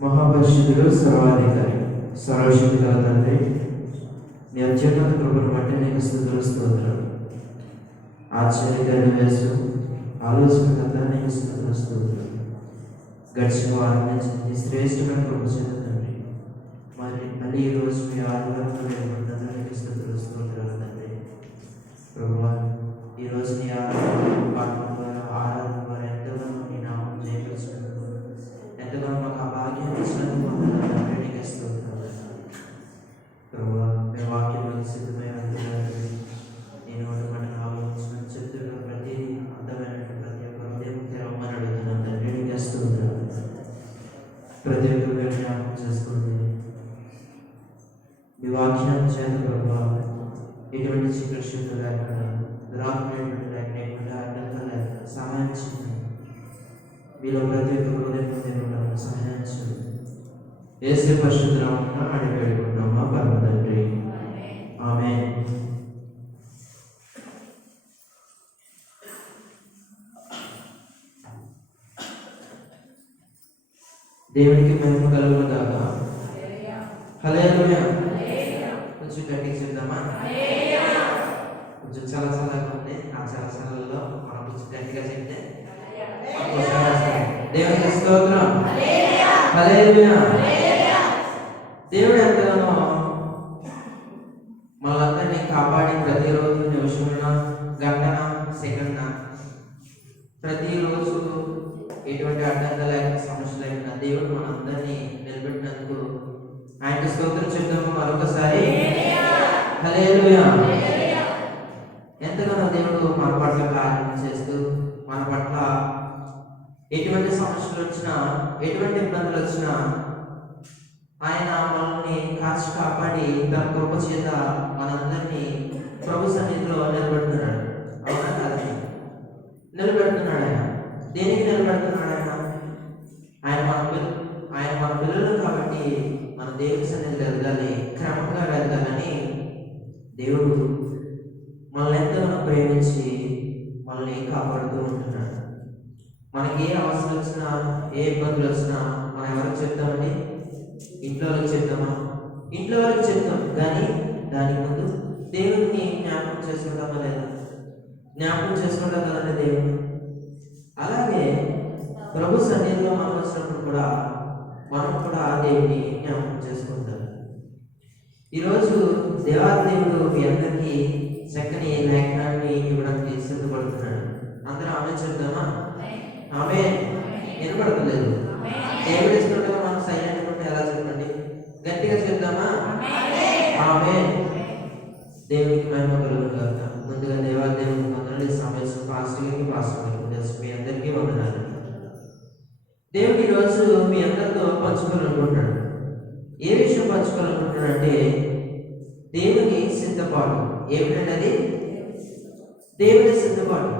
మహాపరిశుద్ధుడు సర్వాధికారి సర్వశక్తి గల తండ్రి, నీ అత్యున్నత కృపను బట్టి నీకు స్తుతులు స్తోత్రాలు. ఆశ్చర్యకరమైన యేసు ఆలోచనకర్త నీకు స్తుతులు స్తోత్రాలు. గడిచిన వారం నుంచి నీ శ్రేష్టమైన కృప చేత తండ్రి, మళ్ళీ ఈరోజు మీ ఆదివారంలో నిలబడ్డాను. నీకు స్తుతులు స్తోత్రాలు తండ్రి. ప్రభువా, ఈరోజు నీ ఆరాధన ద్వారా ఎంతగానో నీ నామం జయపరిచినందుకు, ఎంతగానో మాకు ఆ భాగ్యాన్ని ఇచ్చినందుకు తండ్రి నీకు స్తోత్రాలు. ప్రభువా, మేము వాక్యంలో సిద్ధమై వెళ్తున్నాను. నేను ఒకటి ఆలోచన చెప్తున్న ప్రతి అందమైన ప్రతి ఒక్క హృదయం తెరవమని అడుగుతున్నాను తండ్రి నీకు స్తోత్రాలు. ప్రతి ఒక్కరు జ్ఞాపకం చేసుకోండి. మీ వాక్యం చేత ప్రభువా ఎటువంటి చీకటి లేకుండా, దురాత్మైనటువంటి లేకుండా, అడ్డంగా లేకుండా సహాయం చేయండి. మీలో ప్రతి ఒక్క హృదయం సహాయం చేయండి. యేసు పరిశుద్ధ నామమున అడిగి వేడుకుంటున్నామా పరమ తండ్రి, ఆమేన్. దేవునికి మహిమ కలుగును గాక. హల్లెలూయా. కొంచెం గట్టిగా చెప్దామా? కొంచెం చల్లగా ఉంది. ఆ చల్లసలలో మనం కొంచెం గట్టిగా చెప్తే దేవునికి స్తోత్రం. హల్లెలూయా. దేవుడు ఎంతగానో మనందరినీ కాపాడి ప్రతిరోజు నిమిషమున, గంటన, సెకండ్న, ప్రతిరోజు ఎటువంటి అడ్డంగా లేకుండా, సమస్య లేకుండా దేవుడు మనందరినీ నిలబెట్టినందుకు ఆయనకు స్తోత్రం చెప్తాము మరొకసారి. హల్లెలూయా. ఎంతగానో దేవుడు మన పట్ల కార్యం చేస్తూ, మన పట్ల ఎటువంటి సమస్యలు వచ్చినా, ఎటువంటి ఇబ్బందులు వచ్చినా ఆయన మనల్ని కాచి కాపాడి తన కృప చేత మనందరినీ ప్రభు సన్నిధిలో నిలబెడుతున్నాడు. అవునా కాదండి? నిలబెడుతున్నాడు. ఆయన దేనికి నిలబెడుతున్నాడు? ఆయన మన పిల్లలు కాబట్టి మన దేవుని సన్నిధిలో ఎదగాలి, క్రమంగా ఎదగాలని దేవుడు మనల్ని ఎంతగానో ప్రేమించి మనల్ని కాపాడుతూ ఉంటున్నాడు. మనకి ఏ అవసరం వచ్చినా, ఏ ఇబ్బందులు వచ్చినా మనం ఎవరికి చెప్తామండి? ఇంట్లో వాళ్ళకి చెప్తామా? ఇంట్లో వాళ్ళకి చెప్తాం, కానీ దానికి ముందు దేవుడిని జ్ఞాపకం చేసుకుంటామా లేదా? జ్ఞాపకం చేసుకుంటాం కదండి దేవుడు. అలాగే ప్రభు సన్నిధిలో మనం వచ్చినప్పుడు కూడా మనం కూడా దేవుడిని జ్ఞాపకం చేసుకుంటాం. ఈరోజు దేవాదేవుడు మీ అందరికీ చక్కని లేఖనాన్ని ఇవ్వడానికి సిద్ధపడుతున్నాడు. అందరూ ఆమె చెప్తామా? ఆమె వినపడలేదు. దేవుడు ఇస్తుండగా మనం సైలెంట్ ఉంటే ఎలా చెప్పండి? గట్టిగా చెప్తామా? ఆమె. దేవునికి మహిమ కలుగును గాక. ముందుగా దేవాదేవునికి వందనాలు. సమస్య పాస్టర్కి తెలుసు మీ అందరికీ వందనాలు. దేవుడు ఈరోజు మీ అందరితో పంచుకోవాలనుకుంటున్నాడు. ఏ విషయం పంచుకోవాలనుకుంటున్నాడు అంటే దేవుని సిద్ధపాటు. ఏమిటంటే అది దేవుని సిద్ధపాటు.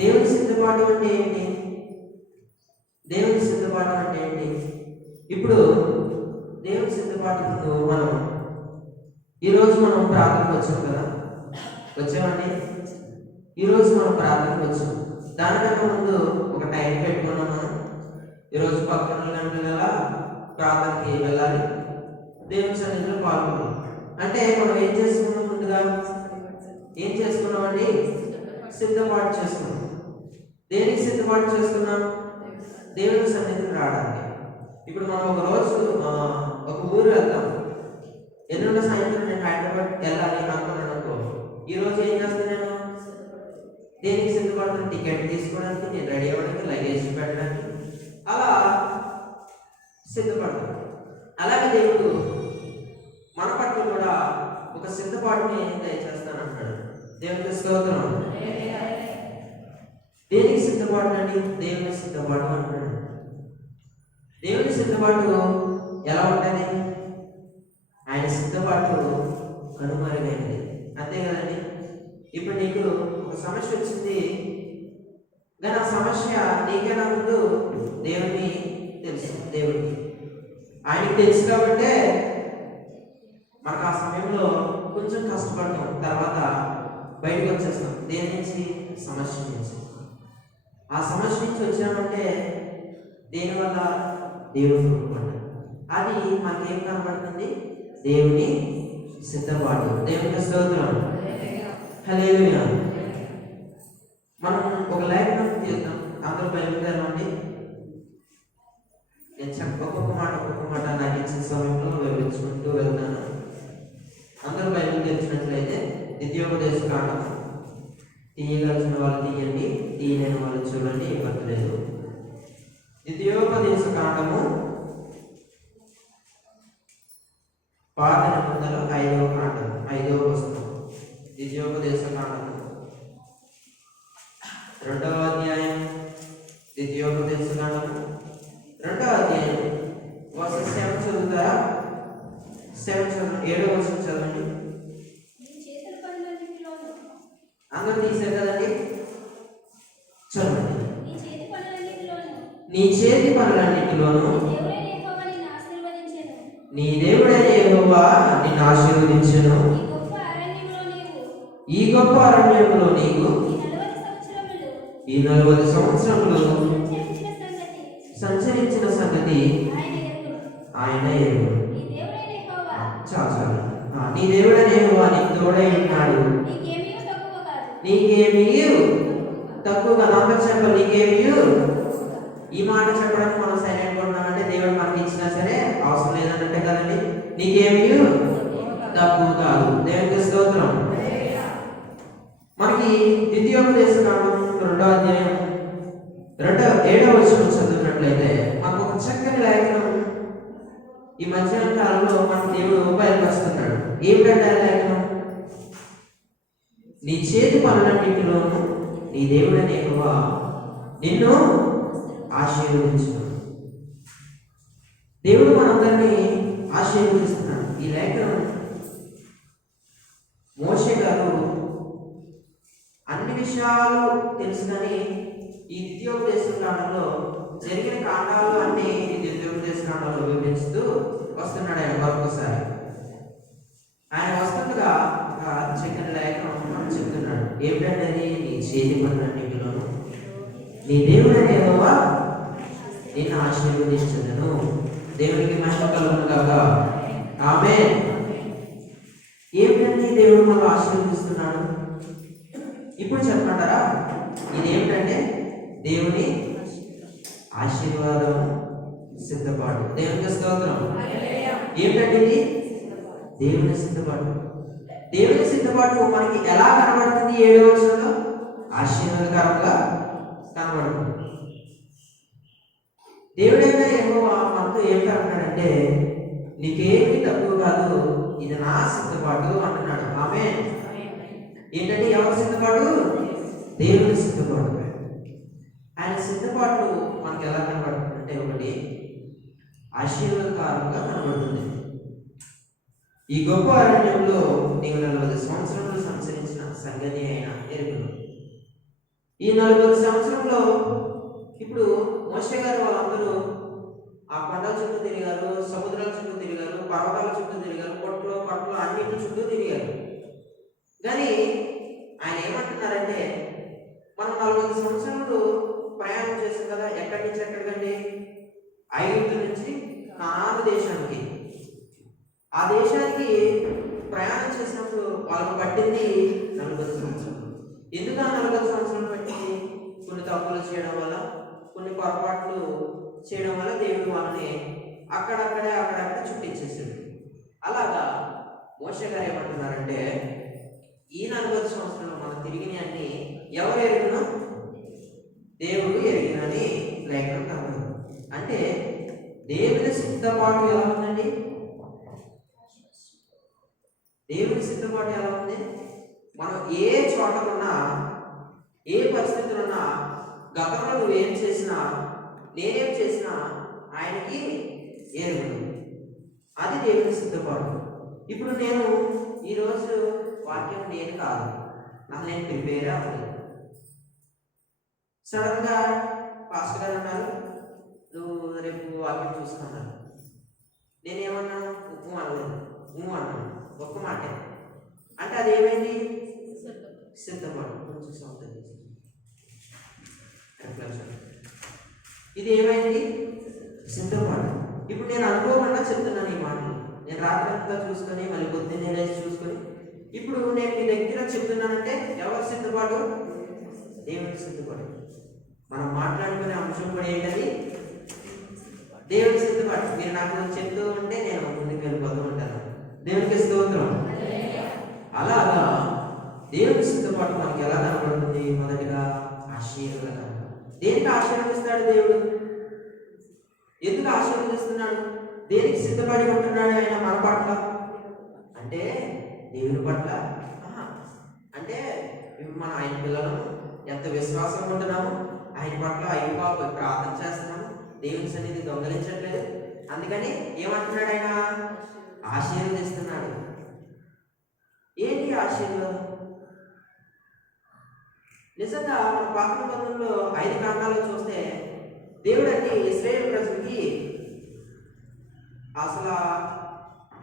దేవుని సిద్ధపాటు అంటే ఏంటి? దేవుని సిద్ధపాటు అంటే ఏంటి? ఇప్పుడు దేవుని సిద్ధపాటు మనం ఈరోజు మనం ప్రార్థనకు వచ్చాం కదా, వచ్చామండి. ఈరోజు మనం ప్రార్థనకు వచ్చాం. దానికన్నా ముందు ఒక టైం పెట్టుకున్నాం. మనం ఈరోజు 11 గంటల గల ప్రార్థనకి వెళ్ళాలి, దేవుని సన్నిధిలో పాల్గొనాలి. అంటే మనం ఏం చేసుకున్నాం? ముందుగా ఏం చేసుకున్నామండి? సిద్ధపాటు చేసుకున్నాం. దేనికి సిద్ధపాటు చేసుకున్నాం? దేవుని సన్నిధికి రావడానికి. ఇప్పుడు మనం ఒక రోజు ఒక ఊరు వెళ్తాం. ఎల్లుండి సాయంత్రం నేను హైదరాబాద్ వెళ్ళాలి అనుకున్నాను అనుకో. ఈరోజు ఏం చేస్తాను? నేను దేనికి సిద్ధపడుతున్నాను? టికెట్ తీసుకోవడానికి, నేను రెడీ అవ్వడానికి, లగేజ్ పెట్టడానికి, అలా సిద్ధపడతాను. అలాగే దేవుడు మన పట్ల కూడా ఒక సిద్ధపాటుని దయచేస్తానంటాడు. దేవునికి స్తోత్రం. దేనికి సిద్ధపాటు అండి? దేవుని సిద్ధపాటు అంటాడు. దేవుని సిద్ధపాటు ఎలా ఉంటుంది? ఆయన సిద్ధపాటు కనుమరుగైనది. అంతే కదండి. ఇప్పుడు నీకు ఒక సమస్య వచ్చింది, కానీ ఆ సమస్య నీకైనా ముందు దేవుని తెలుసు. దేవుడికి ఆయనకి తెలుసు కాబట్టే మనకు ఆ సమయంలో కొంచెం కష్టపడతాం, తర్వాత బయటకు వచ్చేస్తాం. దేని నుంచి? సమస్య నుంచి. ఆ సమస్య నుంచి వచ్చామంటే దేనివల్ల? దేవుడు కృప. అది మనకేం కనబడుతుంది? దేవుని సిద్ధపాటు. దేవునికి స్తోత్రం. హల్లెలూయా. మనం ఒక లేఖనం చేద్దాం. అందరూ బయలుదేరమండి. నేను ఒక్కొక్క మాట నాకు ఇచ్చిన సమయంలో వివరించుకుంటూ వెళ్తాను. అందరూ బైబిల్ తెరిచినట్లయితే ద్వితీయోపదేశ కాండం. తీయగలిసిన వాళ్ళు తీయండి, తీయలేని వాళ్ళు చూడండి, ఇబ్బంది లేదు. ద్వితీయోపదేశ కాండము పాత నిబంధనలు 5వ కాండం, 5వ పుస్తకం. ద్వితీయోపదేశ కాండము 2వ అధ్యాయం. ద్వితీయోపదేశ కాండము 2వ అధ్యాయం వర్సెస్ 7 చదువుతారా? 7 చదవండి. 7వ వచనం చదవండి. అందరూ తీశారు కదండి, చదవండి. నీ చేతి పనులన్నిటిలోనూ నీ దేవుడైన యెహోవా నిన్ను ఆశీర్వదించెను. ఈ గొప్ప అరణ్యంలో నీకు ఈ 40 సంవత్సరములు సంచరించిన సంగతి ఆయన ఎరుగును. చాలు. నీ దేవుడైన యెహోవా నీకు తోడై ఉన్నాడు, నీకేమీ తక్కువగా. నంబర్ చెప్పాలి, నీకేమీ. ఈ మాట చెప్పడానికి మనం సైలెంట్గా ఉన్నామంటే దేవుడు మనకి ఇచ్చినా సరే అవసరం లేదన్నట్టే కదండి. నీకేమీ తక్కువ కాదు. దేవునికి స్తోత్రం. మనకి ద్వితీయోపదేశ కాండం 2వ అధ్యాయం 7వ వచనం చదువుతున్నట్లయితే మనకు ఒక చక్కని లేఖనం ఈ మధ్యాహ్న కాలంలో మన దేవుడు బయలుపరుస్తున్నాడు. ఏమిటంటే లేఖనం? నీ చేతి పనులన్నింటిలోనూ నీ దేవుడైన యెహోవా నిన్ను ఆశీర్వదించును. దేవుడు మనందరినీ ఆశీర్వదిస్తున్నాడు. ఈ లేఖనం మోషే గారు అన్ని విషయాలు తెలుసు, కానీ ఈ ద్వితీయోపదేశ కాండంలో జరిగిన కాండాలు అన్ని ఈ ద్వితీయోపదేశ కాండంలో వివరిస్తూ వస్తున్నాడు. ఆయన మరొకసారి ఆయన వస్తుండగా ఒక చక్కని లేఖనం మనం చెప్తున్నాడు. ఏమిటంటే నీ చేతి పనులన్నింటిలోనూ నీ దేవుడైన యెహోవా నిన్ను ఆశీర్వదించును. దేవునికి మహిమ కలుగును గాక. ఆమేన్. ఏమిటంటే దేవుడు మనం ఆశీర్వదిస్తున్నాడు ఇప్పుడు చెప్పమంటారా? ఇది ఏమిటంటే దేవుని ఆశీర్వాదం, సిద్ధపాటు. దేవునికి స్తోత్రం. ఏమిటంటే ఇది దేవుని సిద్ధపాటు. దేవుని సిద్ధపాటు మనకి ఎలా కనబడుతుంది? 7వ వచనంలో ఆశీర్వాదకరంగా కనబడుతుంది. దేవుడైన యెహోవా మనతో ఏం అంటున్నాడంటే నీకేమీ తక్కువ కాదు, ఇది నా సిద్ధపాటు అంటున్నాడు. ఆమేన్. ఏంటంటే ఎవరి సిద్ధపాటు? దేవుని సిద్ధపాటు. ఆయన సిద్ధపాటు మనకి ఎలా కనబడుతుంది అంటే ఒకటి ఆశీర్వాదకరంగా కనబడుతుంది. ఈ గొప్ప అరణ్యంలో నీవు 40 సంవత్సరములు సంచరించిన సంగతి అయినా ఎరుగును. ఈ 40 సంవత్సరంలో ఇప్పుడు మోషే గారు వాళ్ళందరూ ఆ కొండల చుట్టూ తిరిగారు, సముద్రాల చుట్టూ తిరిగారు, పర్వతాల చుట్టూ తిరిగారు, పొట్లు పట్లు అన్నింటి చుట్టూ తిరిగారు. కానీ ఆయన ఏమంటున్నారంటే మనం 40 సంవత్సరాలు ప్రయాణం చేసాం కదా. ఎక్కడి నుంచి ఎక్కడికండి? ఐగుప్తు నుంచి కనాను దేశానికి. ఆ దేశానికి ప్రయాణం చేసినప్పుడు వాళ్ళకు పట్టింది 40 సంవత్సరాలు. ఎందుకు ఆ 40 సంవత్సరాలు పట్టింది? కొన్ని తప్పులు చేయడం వల్ల, కొన్ని పొరపాట్లు చేయడం వల్ల దేవుడు వాళ్ళని అక్కడక్కడే చుట్టించేసాడు. అలాగా మోషే గారు ఏమంటున్నారంటే ఈ 40 సంవత్సరాలు మనం తిరిగిన అన్ని ఎవరు ఎరుగునా? దేవుడు ఎరిగినని లేఖనం కనబడు. అంటే దేవుని సిద్ధపాటు ఎలా ఉందండి? దేవుని సిద్ధపాటు ఎలా ఉంది? మనం ఏ చోటలున్నా, ఏ పరిస్థితులున్నా, గతంలో నువ్వేం చేసినా, నేనేం చేసినా ఆయనకి ఎరుగును. అది దేవుని సిద్ధపాటు. ఇప్పుడు నేను ఈరోజు వాక్యం నేను కాదు, నాకు నేను ప్రిపేర్ అవ్వలేదు. సడన్గా పాస్టర్ గారు అన్నారు నువ్వు రేపు వాక్యం చూసుకున్నాను. నేనేమన్నాను? ఉప్పు అనలేదు, అన్నాను. ఒక్క మాట అంటే అది ఏమైంది? సిద్ధపాటు. కొంచెం సౌండ్ ఇది ఏమైంది? సిద్ధపాటు. ఇప్పుడు నేను అనుకోకుండా చెప్తున్నాను ఈ మాటలు. నేను రాత్రి అంతా చూసుకొని మళ్ళీ పొద్దున్నే లేచి చూసుకొని ఇప్పుడు నేను మీ దగ్గర చెప్తున్నానంటే ఎవరు సిద్ధపాటు? దేవునికి సిద్ధపాటు. మనం మాట్లాడుకునే అంశం కూడా ఏంటది? దేవునికి సిద్ధపాటు. మీరు నాకు చెప్తూ ఉంటే నేను ముందుకు వెళ్ళిపోతూ ఉంటాను. దేవునికి స్తోత్రం. అలాగా దేవునికి సిద్ధపాటు మనకి ఎలా కనబడుతుంది? మొదటిగా ఆశీర్వాదం. దేనికి ఆశీర్వదిస్తాడు దేవుడు? ఎందుకు ఆశీర్వదిస్తున్నాడు? దేనికి సిద్ధపడి ఉంటున్నాడు ఆయన మన పట్ల? అంటే దేవుని పట్ల. అంటే ఇప్పుడు మనం ఆయన పిల్లలను ఎంత విశ్వాసం ఉంటున్నాము ఆయన పట్ల. అయ్యి బాబు ప్రార్థన చేస్తున్నాము, దేవుని సన్నిధి దొంగలించట్లేదు. అందుకని ఏమంటున్నాడు ఆయన? ఆశీర్వదిస్తున్నాడు. ఏంటి ఆశీర్వాదం? నిజంగా మన పాత నిబంధనలో 5 కాండాల్లో చూస్తే దేవుడు అంటే ఇశ్రాయేలు ప్రజలకి అసలు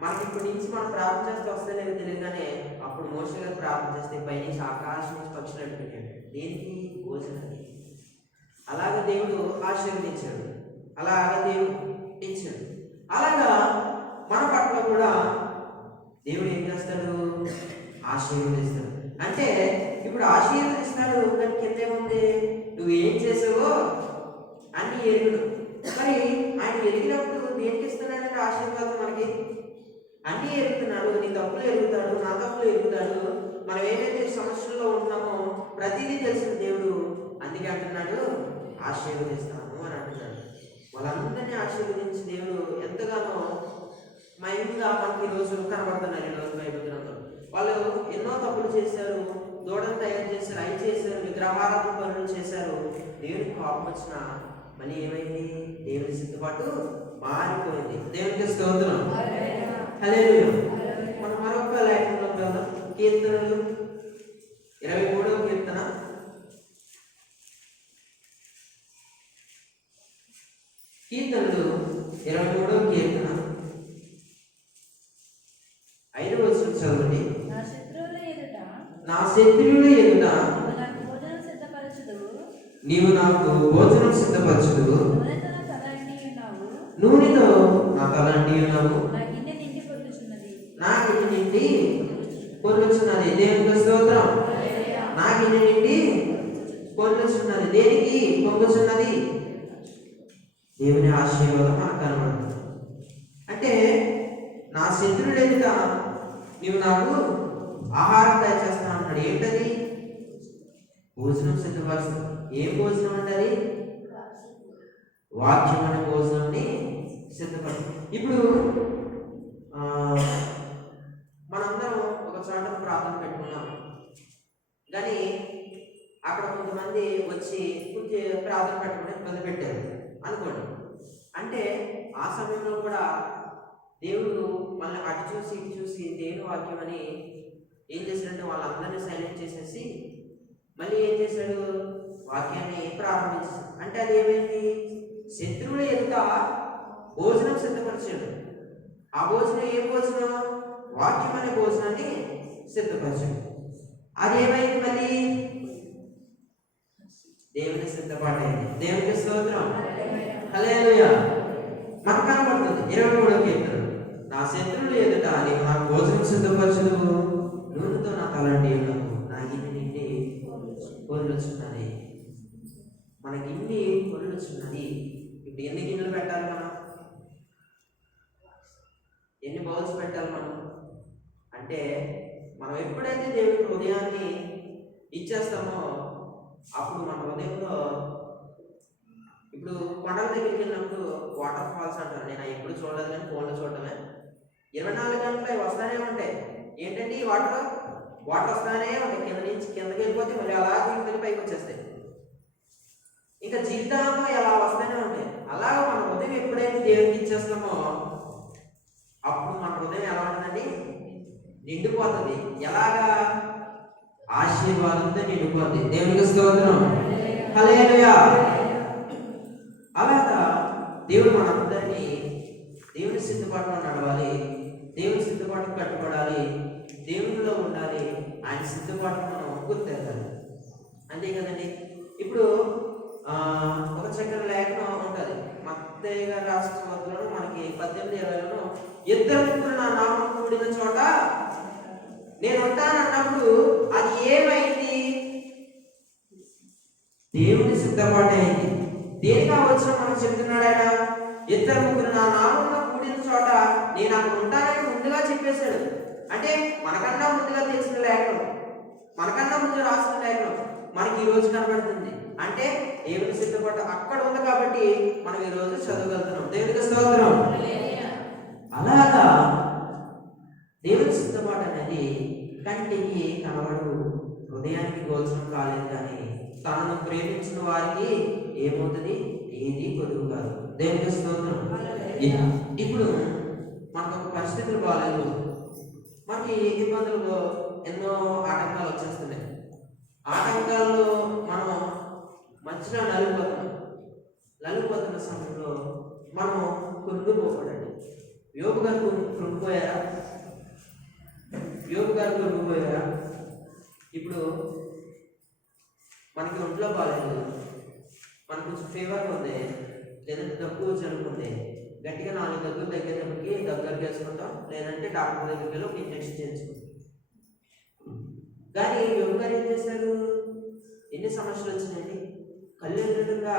మనకి ఇప్పటి నుంచి మనం ప్రార్థన చేస్తే వస్తేనేది తెలియదు, కానీ అప్పుడు మోషే గారు ప్రార్థన చేస్తే పైనుంచి ఆకాశం నుంచి పక్షులు అడిపెట్టాడు. దేనికి? భోజనానికి. అలాగే దేవుడు ఆశీర్వదించాడు, అలాగా దేవుడు ఇచ్చాడు. అలాగా మన పట్ల కూడా దేవుడు ఏం చేస్తాడు? ఆశీర్వదిస్తాడు. అంటే ఇప్పుడు ఆశీర్వదిస్తాడు, దాని కింద ఏముంది? నువ్వు ఏం చేసావో అన్ని ఎరుగుడు. మరి ఆయన ఎరిగినప్పుడు దేనికి ఇస్తున్నాడంటే ఆశీర్వాదం మనకి? అన్నీ ఎరుగుతున్నాడు. నీ తప్పులు ఎరుగుతాడు, నా తప్పులు ఎరుగుతాడు. మనం ఏదైతే సమస్యల్లో ఉంటున్నామో ప్రతిదీ తెలిసిన దేవుడు. అందుకే అంటున్నాడు ఆశీర్వదిస్తాను అని అంటున్నాడు. వాళ్ళందరినీ ఆశీర్వదించి దేవుడు ఎంతగానో మహిమగా మనకి ఈరోజు కనబడుతున్నారు. ఈరోజు బైబిల్ గ్రంథంలో వాళ్ళు ఎన్నో తప్పులు చేశారు, దూడను తయారు చేశారు, అవి చేశారు, విగ్రహారాధన పనులు చేశారు. దేవునికి కోపం వచ్చిన మళ్ళీ ఏమైంది? దేవుని సిద్ధపాటు మారిపోయింది. దేవునికి స్తోత్రం. హల్లెలూయా. మనం మరొక లేఖనంలో వెళ్దాం. కీర్తనలు 23వ కీర్తన. కీర్తనలు 23వ కీర్తన 5వ వచనం చదవండి. నా శత్రువుల ఎదుట నీవు నాకు భోజనం సిద్ధపరచుదువు, నూనెతో నా తల అంటి ఉన్నావు, నా గిన్నె నిండి పొర్లుచున్నది. దేవునికి స్తోత్రం. నా గిన్నె నిండి పొర్లుచున్నది. దేనికి పొంగుచున్నది? దేవుని ఆశీర్వాదం మనకు కనబడుతుంది. అంటే నా శత్రువుల ఎదుట నీవు నాకు ఆహారం దయచేస్తా అంటాడు. ఏంటది? భోజనం సిద్ధపరుస్తాడు. ఏం భోజనం అంటది? వాక్యం అనే భోజనాన్ని సిద్ధపరుస్తాడు. ఇప్పుడు మనందరం ఒక చోట ప్రార్థన పెట్టుకున్నాం, కానీ అక్కడ కొంతమంది వచ్చి కొంచెం ప్రార్థన పెట్టుకుని ఇబ్బంది పెట్టారు అనుకోండి. అంటే ఆ సమయంలో కూడా దేవుడు మళ్ళీ అటు చూసి ఇటు చూసి దేవుని వాక్యం అని ఏం చేశాడంటే వాళ్ళందరినీ సైలెంట్ చేసేసి మళ్ళీ ఏం చేశాడు? వాక్యాన్ని ప్రారంభించాడు. అంటే అది ఏమైంది? శత్రువుల ఎదుట భోజనం సిద్ధపరిచాడు. ఆ భోజనం ఏ భోజనం? వాక్యం అనే భోజనాన్ని సిద్ధపరిచాడు. అది ఏమైంది? మళ్ళీ దేవుని సిద్ధపాటైంది. దేవునికి స్తోత్రం. హల్లెలూయా. మనకు కనబడుతుంది 23వ కీర్తన. నా శత్రువుల ఎదుట నీవు నాకు భోజనం సిద్ధపరచుదువు, నూనెతో నా తలంటి ఉన్నావు, నా గిన్నె నిండి పొర్లుచున్నది. మన గిన్నె పొర్లుచున్నది. ఇప్పుడు ఎన్ని గిన్నెలు పెట్టాలి మనం? ఎన్ని బౌల్స్ పెట్టాలి మనం? అంటే మనం ఎప్పుడైతే దేవుని హృదయాన్ని ఇచ్చేస్తామో అప్పుడు మన హృదయంలో, ఇప్పుడు కొండల దగ్గరికి వెళ్ళినప్పుడు వాటర్ ఫాల్స్ అంటారు. నేను ఎప్పుడు చూడలేదు, కానీ ఫోన్లో చూడటమే. 24 గంటలు అవి వస్తానే ఉంటాయి. ఏంటంటే ఈ వాటర్ వస్తానే ఉంటాయి. కింద నుంచి కిందకి వెళ్ళిపోతే మళ్ళీ అలా వెళ్ళి పైకి వచ్చేస్తాయి. ఇంకా జీవితంలో ఎలా వస్తానే ఉంటాయి. అలాగే మన హృదయం ఎప్పుడైతే దేవునికి ఇచ్చేస్తామో అప్పుడు మన హృదయం ఎలా ఉంటుందండి? నిండిపోతుంది. ఎలాగా? ఆశీర్వాదంతో నిండిపోతుంది. దేవునికి స్తోత్రం. హల్లెలూయా. అలాగా దేవుడు మనందరినీ దేవుని సిద్ధపాటులో నడవాలి, దేవుని సిద్ధపాటు కట్టుబడాలి, దేవునిలో ఉండాలి, ఆయన సిద్ధపాటు మనం గుర్తెరగాలి. అంతే కదండి. ఇప్పుడు ఒక చక్కని లేఖనం ఉంటుంది. మత్తయి గారు రాసిన వార్తలో మనకి 18:20లో ఇద్దరు ముగ్గురు నా నామం కూడిన చోట నేను ఉంటానన్నప్పుడు అది ఏమైంది? దేవుని సిద్ధపాటు అయింది. దేనిగా వచ్చిన మనం చెప్తున్నాడు ఆయన, ఇద్దరు ముగ్గురు నా నామంలో కూడిన చోట నేను అక్కడ ఉంటానని ముందుగా చెప్పేశాడు. అంటే మనకన్నా ముందుగా తెలిసిన లేఖనం, మనకన్నా ముందు రాసిన లేఖనం మనకి ఈ రోజు కనబడుతుంది. అంటే దేవుని సిద్ధపాటు అక్కడ ఉంది కాబట్టి మనం ఈ రోజు చదవగలుగుతున్నాం. దేవునికి స్తోత్రం. అలాగా దేవుని సిద్ధపాటు అనేది కంటికి కనబడు, హృదయానికి గోచరం కాలేదు, కానీ తనను ప్రేమించిన వారికి ఏమవుతుంది? ఏది కొదువు కాదు. దేవునికి స్తోత్రం. ఇప్పుడు మనకు పరిస్థితులు బాగాలేదు, మనకి ఇబ్బందులు ఎన్నో ఆటంకాలు వచ్చేస్తున్నాయి. ఆటంకాల్లో మనం మధ్యలో నలిగిపోతున్న సమయంలో మనం కృంగిపోకూడదు. యోబు గారు కృంగిపోయారా? యోబు గారు కృంగిపోయారా? ఇప్పుడు మనకి ఒంట్లో బాగాలేదు, మనకు కొంచెం ఫీవర్గా ఉంది, లేదంటే దగ్గు జరుగుతుంది, గట్టిగా 4 దగ్గులు తగ్గేటప్పటికి దగ్గరకు వేసుకుంటాం, లేదంటే డాక్టర్ దగ్గరికి వెళ్ళి ఒక ఇంజక్షన్ చేయించుకుంటాం. కానీ యోబు గారు ఏం చేశారు? ఎన్ని సమస్యలు వచ్చినాయండి? కళ్ళు ఎదురుగా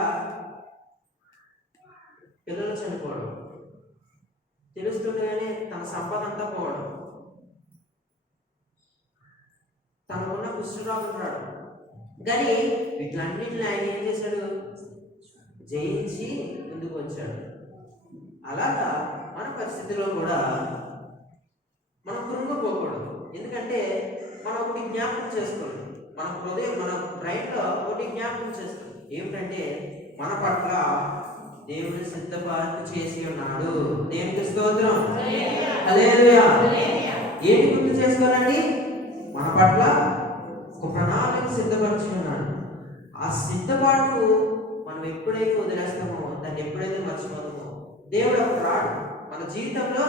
పిల్లలు చనిపోవడం, తెలుస్తుండగానే తన సంపద అంతా పోవడం, తనకున్న కుష్ఠరోగం రావడం. కానీ వీటన్నిటిని ఆయన ఏం చేశాడు? జయించి ముందుకు వచ్చాడు. అలాగా మన పరిస్థితిలో కూడా మనం కృంగిపోకూడదు. ఎందుకంటే మనం ఒకటి జ్ఞాపకం చేసుకోవాలి, మన హృదయం, మన బ్రైన్లో ఒకటి జ్ఞాపకం చేసుకోవాలి. ఏమిటంటే మన పట్ల దేవుని సిద్ధపాటు చేసి ఉన్నాడు. దేవునికి స్తోత్రం. హల్లెలూయా. ఏంటి గుర్తు చేసుకోవాలండి? మన పట్ల ఒక ప్రణాళిక సిద్ధపరిచి ఉన్నాడు. ఆ సిద్ధపాటు మనం ఎప్పుడైతే వదిలేస్తామో, దాన్ని ఎప్పుడైతే మర్చిపోతామో, దేవుడు అప్పుడు రాడు. మన జీవితంలో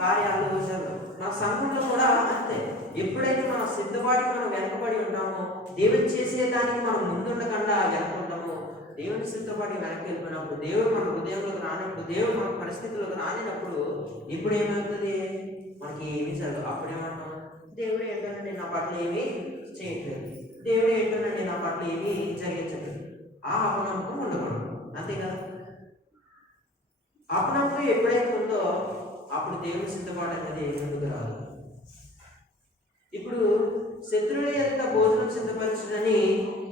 కార్యాలు చేశారు, మన సంఘంలో కూడా అంతే. ఎప్పుడైతే మన సిద్ధపాటుకి మనం వెనకబడి ఉంటామో, దేవుడు చేసేదానికి మనం ముందుండకుండా వెనకుంటామో, దేవుని సిద్ధపాటుకి వెనక్కి వెళ్ళిపోయినప్పుడు, దేవుడు మన హృదయంలోకి రానప్పుడు, దేవుడు మన పరిస్థితుల్లోకి రానినప్పుడు ఇప్పుడు ఏమవుతుంది? మనకి ఏమీ జరగదు. అప్పుడేమంటాం? దేవుడు ఏంటంటే నా పట్ల ఏమీ చేయట్లేదు, దేవుడు ఏంటంటే నా పట్ల ఏమీ జరిగించట్లేదు. ఆ అపనమ్మకం ఉండకూడదు, అంతే కదా? అపనమ్మకం ఎప్పుడైతే ఉందో అప్పుడు దేవుని సిద్ధపాటు అనేది ముందుకు రాదు. ఇప్పుడు శత్రువుల యొక్క భోజనం సిద్ధపరచునని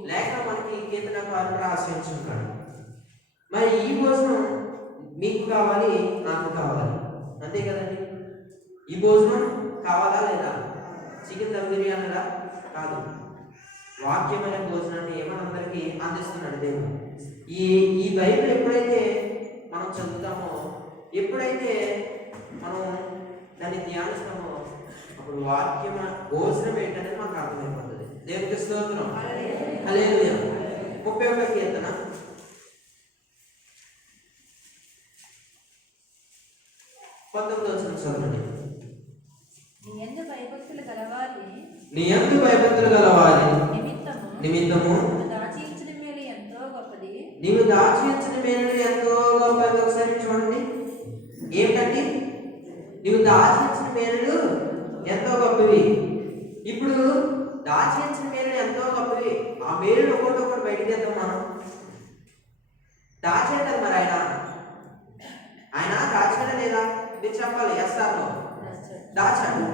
లేక మనకి కీర్తనకారుడు రాసి ఉంచుకుంటాడు. మరి ఈ భోజనం మీకు కావాలి, నాకు కావాలి, అంతే కదండి? ఈ భోజనం కావాలా లేదా? చికెన్ దమ్ బిర్యానీలా? కాదు. వాక్యమైన భోజనాన్ని మనందరికీ అందిస్తున్నాడు దేవుడు. ఈ బైబిల్ ఎప్పుడైతే మనం చదువుతామో, ఎప్పుడైతే మనం దాన్ని ధ్యానిస్తామో, అప్పుడు వాక్యం భోజనం ఏంటనేది మనకు అర్థమైపోతుంది. దేవునికి స్తోత్రం. హల్లెలూయా. 31వ కీర్తన 19వ వచనం చదవండి. నీ యందు భయభక్తులు గలవారి నిమిత్తము నీవు దాచియించిన మేలు ఎంతో గొప్పది. ఒకసారి చూడండి, ఏమిటండి? నీవు దాచియించిన మేలు ఎంతో గొప్పవి. ఇప్పుడు దాచియించిన మేలు ఎంతో గొప్పవి. ఆ మేలు ఒకటి బయటికి తెద్దాం మనం. దాచేద్దాం. మరి ఆయన దాచాడా లేదా? మీరు చెప్పాలి. ఎస్ఆర్లో దాచాడు.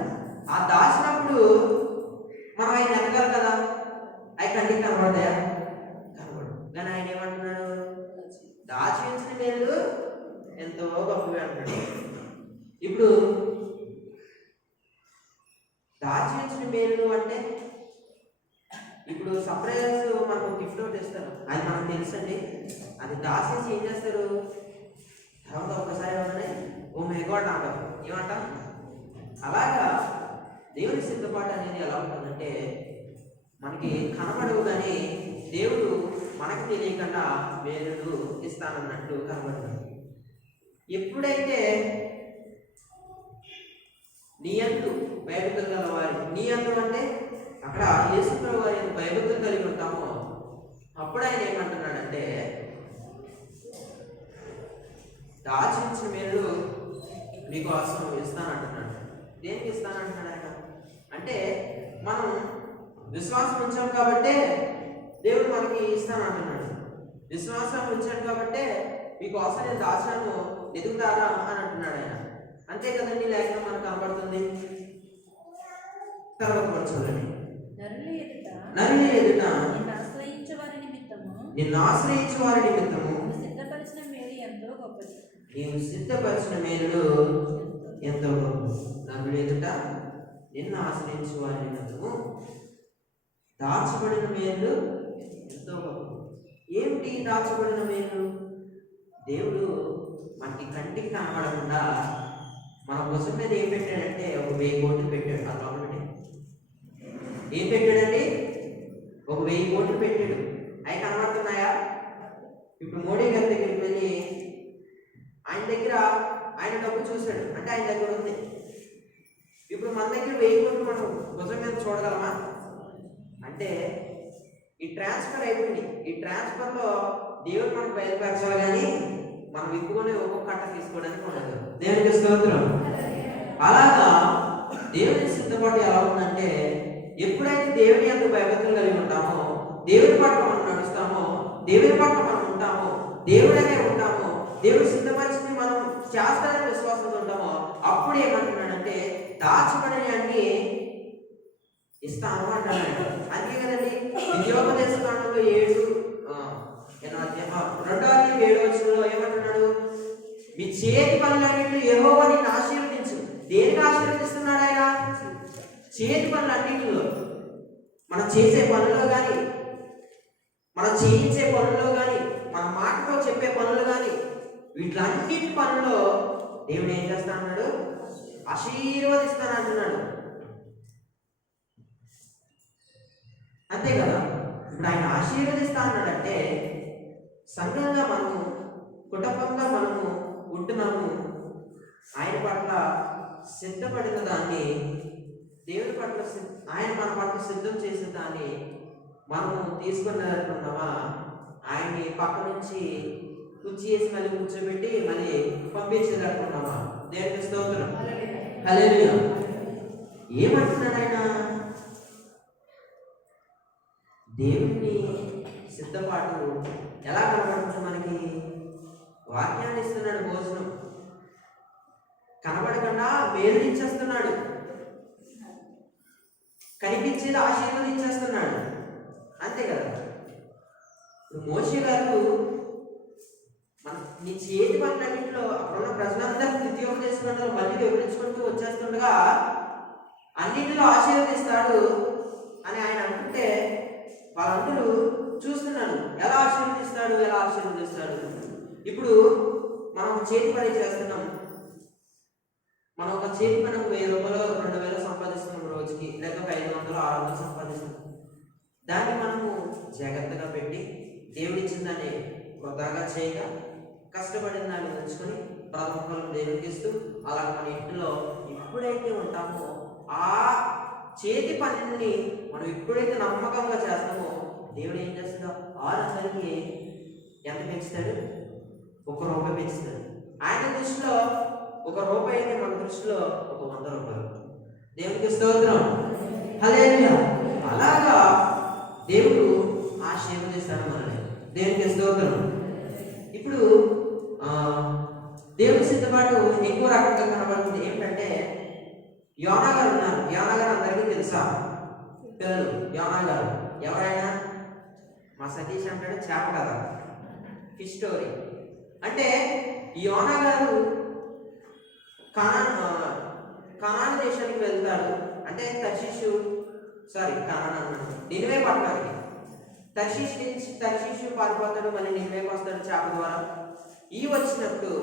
ఆ దాచినప్పుడు మనం ఆయన ఎదగాలి కదా. అవి కంటికి కనబడతాయా? కనబడు. కానీ ఆయన ఏమంటున్నాడు? దాచించిన మేలు ఎంతో గొప్పవి అంటున్నాడు. ఇప్పుడు దాచించిన మేలు అంటే, ఇప్పుడు సర్ప్రైజ్ మనకు గిఫ్ట్ ఒకటి ఇస్తారు, అది మనకు తెలుసండి. అది దాచేసి ఏం చేస్తారు? తర్వాత ఒక్కసారి ఏమన్నా ఓ మై గాడ్ అంటారు. ఏమంటాం? అలాగా దేవుని సిద్ధపాటు అనేది ఎలా ఉంటుందంటే, మనకి కనబడవు కానీ దేవుడు మనకు తెలియకుండా మేలుడు ఇస్తానన్నట్టు కనబడుతుంది. ఎప్పుడైతే నీయందు భయభక్తులు గల వారి, నీయందు అంటే అక్కడ యేసుప్రభు వారి భయభక్తులు కలిగి ఉంటామో, అప్పుడు ఆయన ఏమంటున్నాడంటే, దాచించిన మేలు మీకోసం ఇస్తానంటున్నాడు. దేనికి ఇస్తానంటున్నాడు ఆయన అంటే, మనం విశ్వాసం ఉంచాం కాబట్టే దేవుడు మనకి ఇస్తానంటున్నాడు. విశ్వాసం ఉంచాడు కాబట్టే మీకోసం నేను దాచాను, ఎదుగుతారా అని అంటున్నాడు ఆయన. అంతే కదండి, లేఖనం మనకు కనబడుతుంది. తర్వాత చూడండి, నరుని ఎదుట నిన్ను ఆశ్రయించే వారి నిమిత్తము సిద్ధపరిచిన మేలు ఎంతో గొప్పది. నీవు సిద్ధపరిచిన మేలు ఎంతో గొప్పది. నరుని ఎదుట నిన్ను ఆశ్రయించే వారి నిమిత్తము దాచబడిన మేలు ఎంతో గొప్పది. ఏమిటి దాచబడిన మేలు? దేవుడు మనకి కంటికి కనబడకుండా మన భుజం మీద ఏం పెట్టాడంటే ఒక 1000 కోట్లు పెట్టాడు. అది ఒకటి ఏం పెట్టాడండి? ఒక 1000 కోట్లు పెట్టాడు. అవి కనబడుతున్నాయా? ఇప్పుడు మోడీ గారి దగ్గరికి వెళ్ళి ఆయన డబ్బు చూశాడు అంటే ఆయన దగ్గర ఉంది. ఇప్పుడు మన దగ్గర 1000 కోట్లు మనం భుజం మీద చూడగలమా? అంటే ఈ ట్రాన్స్ఫర్ అయిపోయింది. ఈ ట్రాన్స్ఫర్లో దేవుడు మనకు బయలుపరచాలి, కానీ మనం ఎక్కువనే ఒక్కొక్క కట్ట తీసుకోవడానికి ఉండదు. దేవునికి స్తోత్రం. అలాగా దేవుని సిద్ధపాటు ఎలా ఉందంటే, ఎప్పుడైతే దేవుని యందు భయభక్తులు కలిగి ఉంటామో, దేవుని పట్ల మనం నడుస్తామో, దేవుని పట్ల మనం ఉంటామో, దేవుడనే ఉంటామో, దేవుడు సిద్ధపరిచింది మనం చేస్తానని విశ్వాసంతో ఉంటామో, అప్పుడు ఏమంటున్నాడంటే దాచబడిన అన్ని ఇస్తాను అంటాడు. అందుకే కదండి విద్యోపదేశ కాండంలో 2:7 ఏమంటున్నాడు? మీ చేతి పనులన్నింటిలో యెహోవా నిన్ను ఆశీర్వదించు. దేనికి ఆశీర్వదిస్తున్నాడు ఆయన? చేతి పనులన్నింటిలో, మనం చేసే పనుల్లో కానీ, మనం చేయించే పనుల్లో కానీ, మన మాటతో చెప్పే పనులు కానీ, వీటిలన్నింటి పనుల్లో దేవుడు ఏం చేస్తా అన్నాడు? ఆశీర్వదిస్తానంటున్నాడు. అంతే కదా. ఇప్పుడు ఆయన ఆశీర్వదిస్తా అన్నాడంటే, సంఘంగా మనము, కుటుంబంగా మనము ఉంటున్నాము. ఆయన పట్ల సిద్ధపడిన దాన్ని, దేవుని పట్ల ఆయన మన పట్ల సిద్ధం చేసిన దాన్ని మనము తీసుకున్నామా? ఆయన్ని పక్క నుంచి కుర్చీ వేసి మళ్ళీ కూర్చోబెట్టి మళ్ళీ పంపించేదనుకున్నామా? దేవునికి స్తోత్రం. హల్లెలూయా. ఏమంటున్నాడు ఆయన? దేవుని సిద్ధపాటు ఎలా కనబడుతుంది మనకి? వాక్యాన్ని ఇస్తున్నాడు, భోజనం కనబడకుండా మేలునిచ్చేస్తున్నాడు, కనిపించేది ఆశీర్వదించేస్తున్నాడు. అంతే కదా. మోషే గారు నీ చేతి పనులన్నింటిలో అప్పుడున్న ప్రజలందరూ ద్వితీయోపదేశ కాండంలో మళ్ళీ వివరించుకుంటూ వచ్చేస్తుండగా అన్నింటిలో ఆశీర్వదిస్తాడు అని ఆయన అనుకుంటే, వాళ్ళందరూ చూస్తున్నాడు ఎలా ఆశీర్వదిస్తాడు. ఇప్పుడు మనం ఒక చేతి పని చేస్తున్నాం. మనం ఒక చేతి పని 1000 రూపాయలు 2000 సంపాదిస్తున్నాం రోజుకి, లేక 500 600 సంపాదిస్తున్నాం. దాన్ని మనము జాగ్రత్తగా పెట్టి దేవుడిచ్చిన దాన్ని వృధాగా చేయక, కష్టపడిన దాన్ని ఉంచుకొని ప్రథమ ఫలం దేవుడికి ఇస్తూ, అలా మన ఇంట్లో ఎప్పుడైతే ఉంటామో ఆ చేతి పనిని మనం ఎప్పుడైతే నమ్మకంగా చేస్తామో, దేవుడు ఏం చేస్తాడో 600కి ఎంత పెంచుతాడు? 1 రూపాయి పెంచుతాడు. ఆయన దృష్టిలో 1 రూపాయి అయితే మన దృష్టిలో 100 రూపాయలు. దేవునికి స్తోత్రం. హల్లెలూయా. అలాగా దేవుడు ఆశీర్వదిస్తాడు మనల్ని. దేవునికి స్తోత్రం. ఇప్పుడు దేవుని సిద్ధపాటు ఇంకో రకంగా కనబడుతుంది. ఏంటంటే, యోనా గారు ఉన్నారు. యోనా గారు అందరికీ తెలుసా? పిల్లలు యోనా గారు ఎవరైనా? మా సతీష్ అంటాడు చేప కదా, ఫిష్ స్టోరీ. అంటే యోనా గారు కనాన్ దేశానికి వెళ్తాడు. అంటే నినివే పట్టణానికి. తర్షీషు పారిపోతాడు, మళ్ళీ నినివేకి వస్తాడు చేప ద్వారా. ఈ వచ్చినప్పుడు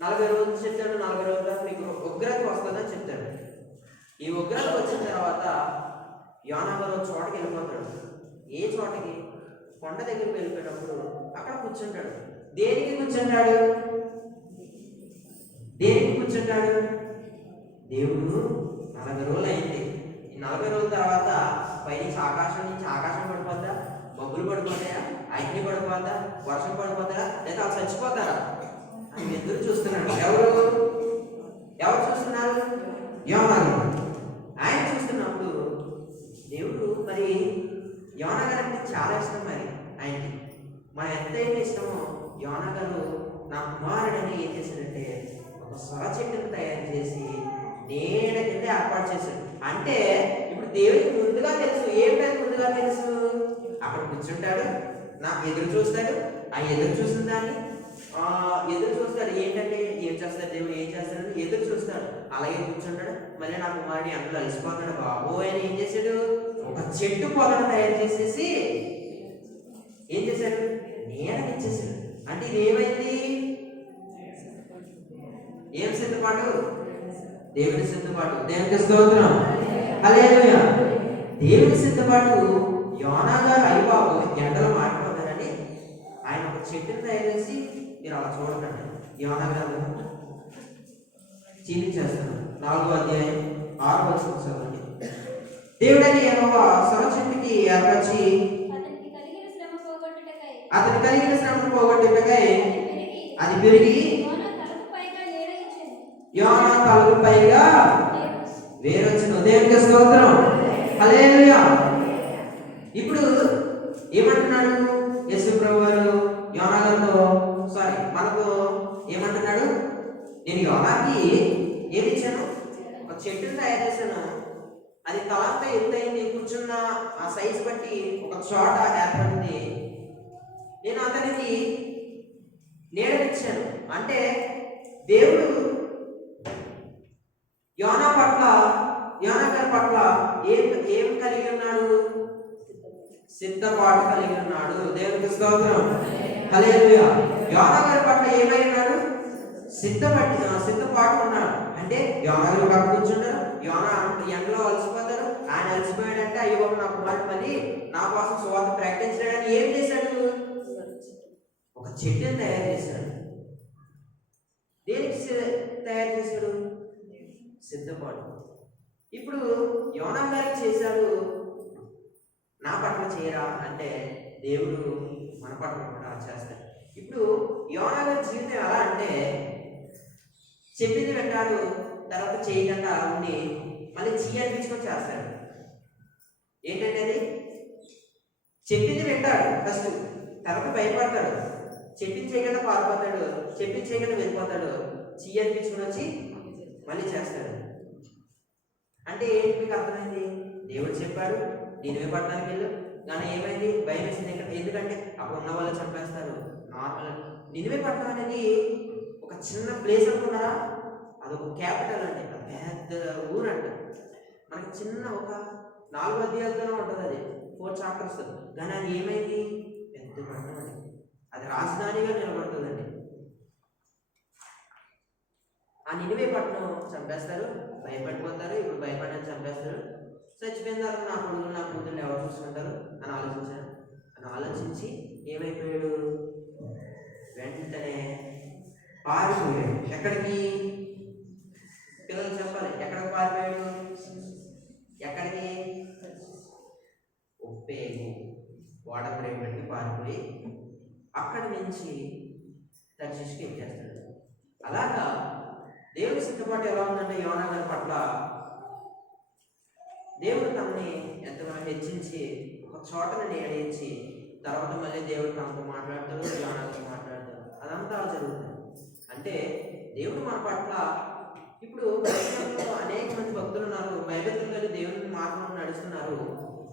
40 రోజులు చెప్తాడు. 40 రోజుల తర్వాత మీకు ఉగ్రత వస్తుందని చెప్తాడు. ఈ ఉగ్రత వచ్చిన తర్వాత యోనా గారు చోటకి వెళ్ళిపోతాడు. ఏ చోటకి? కొండ దగ్గరికి వెళ్ళిపోయేటప్పుడు అక్కడ కూర్చుంటాడు. దేనికి కూర్చుంటాడు? దేవుడు 40 రోజులు అయింది. ఈ 40 రోజుల తర్వాత పైనుంచి ఆకాశం పడిపోద్దా? బొబ్బులు పడిపోతాయా? అగ్ని పడిపోద్దా? వర్షం పడిపోతారా? లేదా చచ్చిపోతారా అని ఎదురు చూస్తున్నాడు. ఎవరు? ఎవరు చూస్తున్నారు? యోనా గారు. ఆయన చూస్తున్నప్పుడు దేవుడు మరి యోనా గారు అంటే చాలా ఇష్టం. మరి ఆయనకి మన ఎంతైతే ఇష్టమో యోనా గారు నా కుమారుడని ఏం చేశాడంటే ఒక సొర చెట్టును తయారు చేసి నీడ కింద ఏర్పాటు చేశాడు. అంటే ఇప్పుడు దేవుడికి ముందుగా తెలుసు. ఏంటని ముందుగా తెలుసు? అక్కడ కూర్చుంటాడు, నాకు ఎదురు చూస్తాడు. ఆ ఎదురు చూసిన దాన్ని ఎదురు చూస్తాడు. ఏంటంటే ఏం చేస్తాడు దేవుడు, ఏం చేస్తాడు ఎదురు చూస్తాడు. అలాగే కూర్చుంటాడు. మళ్ళీ నా కుమారుని అందులో అలసిపోతాడు. బాబు ఆయన ఏం చేశాడు? ఒక చెట్టు పొలను తయారు చేసేసి ఏం చేశాడు? నీడనిచ్చేసాడు. అంటే ఇది ఏమైంది? ఏం సిద్ధపాటు? దేవుని సిద్ధపాటు. దేవునికి స్తోత్రం. హల్లెలూయా. దేవుని సిద్ధపాటు. యోనా గారు అయ్యబాబు ఎండలో మాడిపోతారని ఆయన ఒక చెట్టుని తయారు చేసి, మీరు అలా చూడకండి, యోనా గారు జీవించేస్తారు. 4వ అధ్యాయం 6వ వచనం చదవండి. దేవుడని యెహోవా సొర చెట్టుకి ఏర్పరిచి అతని కలిగిన శ్రమను పోగొట్టుటకై అది పెరిగి యోనా తలకు పైగా వేరొచ్చును. దేవునికి స్తోత్రం. హల్లెలూయా. ఇప్పుడు ఏమంటున్నాడు యేసు ప్రభు గారు యోనా గారితో, మనకు ఏమంటున్నాడు? నేను యోనాకి ఏమి ఇచ్చాను? ఒక చెట్టును తయారు చేశాను. అది తలంత ఎత్తైంది. కూర్చున్న ఆ సైజు బట్టి ఒక చోట ఏర్పడింది. నేను అతనికి నీడనిచ్చాను. అంటే దేవుడు యోనా గారి పట్ల ఏం కలిగి ఉన్నాడు? సిద్ధపాటు కలిగి ఉన్నాడు. దేవునికి స్తోత్రం. హల్లెలూయా. యోనా గారి పట్ల ఏమై ఉన్నాడు? సిద్ధపాటు ఉన్నాడు. అంటే యోనా గారు పక్క కూర్చుంటారు. యోనా ఎండలో అలసిపోతారు. ఆయన అలసిపోయాడంటే అయ్యో బాబు నా కుమారుడు మళ్ళీ నా కోసం సువార్త ప్రకటించడానికి ఏం చేశాడు? ఒక చెట్టుని తయారు చేశాడు. దేనికి తయారు చేశాడు? సిద్ధపాటు. ఇప్పుడు యోనా గారికి చేశాడు, నా పట్ల చేయరా అంటే దేవుడు మన పట్ల కూడా చేస్తాడు. ఇప్పుడు యోనా గారి జీవితం ఎలా అంటే చెప్పింది వింటాడు, తర్వాత చేయకుండా ఉండి మళ్ళీ అనిపించుకొని చేస్తాడు. ఏంటంటే అది చెప్పింది వింటాడు ఫస్ట్, తర్వాత భయపడతాడు. చెప్పింది చేయకుండా పారిపోతాడు, చెప్పింది చేయకుండా వెళ్ళిపోతాడు. అనిపించుకొని వచ్చి మళ్ళీ చేస్తాడు. అంటే ఏంటి మీకు అర్థమైంది? దేవుడు చెప్పాడు నినివే పట్టణానికి వెళ్ళు, కానీ ఏమైంది? భయం వేసింది. ఎందుకంటే అక్కడ ఉన్న వాళ్ళు చంపేస్తారు. నార్మల్ నినివే పట్టణం అనేది ఒక చిన్న ప్లేస్ అనుకున్నారా? అదొక క్యాపిటల్ అండి, పెద్ద ఊరు అంట. మనకి చిన్న ఒక 4 అధ్యాయాలతోనే ఉంటుంది. అది 4 చాప్టర్స్. కానీ అది ఏమైంది? పెద్ద పట్టణం అది. అది రాజధానిగా నిలబడుతుందండి. ఆ నినివే పట్టణం చంపేస్తారు, భయపడిపోతారు. ఇప్పుడు భయపడని చంపేస్తారు. చచ్చిపోయిన తర్వాత నా కొడుకులు నా కూతుర్ని ఎవరు చూసుకుంటారు అని ఆలోచించాను. అని ఆలోచించి ఏమైపోయాడు? వెంటనే పారిపోయాడు. ఎక్కడికి? పిల్లలు చెప్పాలి. ఎక్కడికి పారిపోయాడు? ఎక్కడికి? ఉప్పేగు వాడపడేపడికి పారిపోయి అక్కడి నుంచి తర్షీషుకి ఎక్కేస్తాడు. అలాగా దేవుడి సిద్ధపాటు ఎలా ఉందంటే యోనా గారి పట్ల దేవుడు తనని ఎంతగానో హెచ్చించి ఒక చోటని నేడించి తర్వాత మళ్ళీ దేవుడు తనతో మాట్లాడతాడు, యోనాతో మాట్లాడతాడు. అదంతా జరుగుతుంది. అంటే దేవుడు మన పట్ల ఇప్పుడు బైబిల్లో అనేక మంది భక్తులు ఉన్నారు. బైబిల్తో కలిసి దేవుని మార్గంలో నడుస్తున్నారు.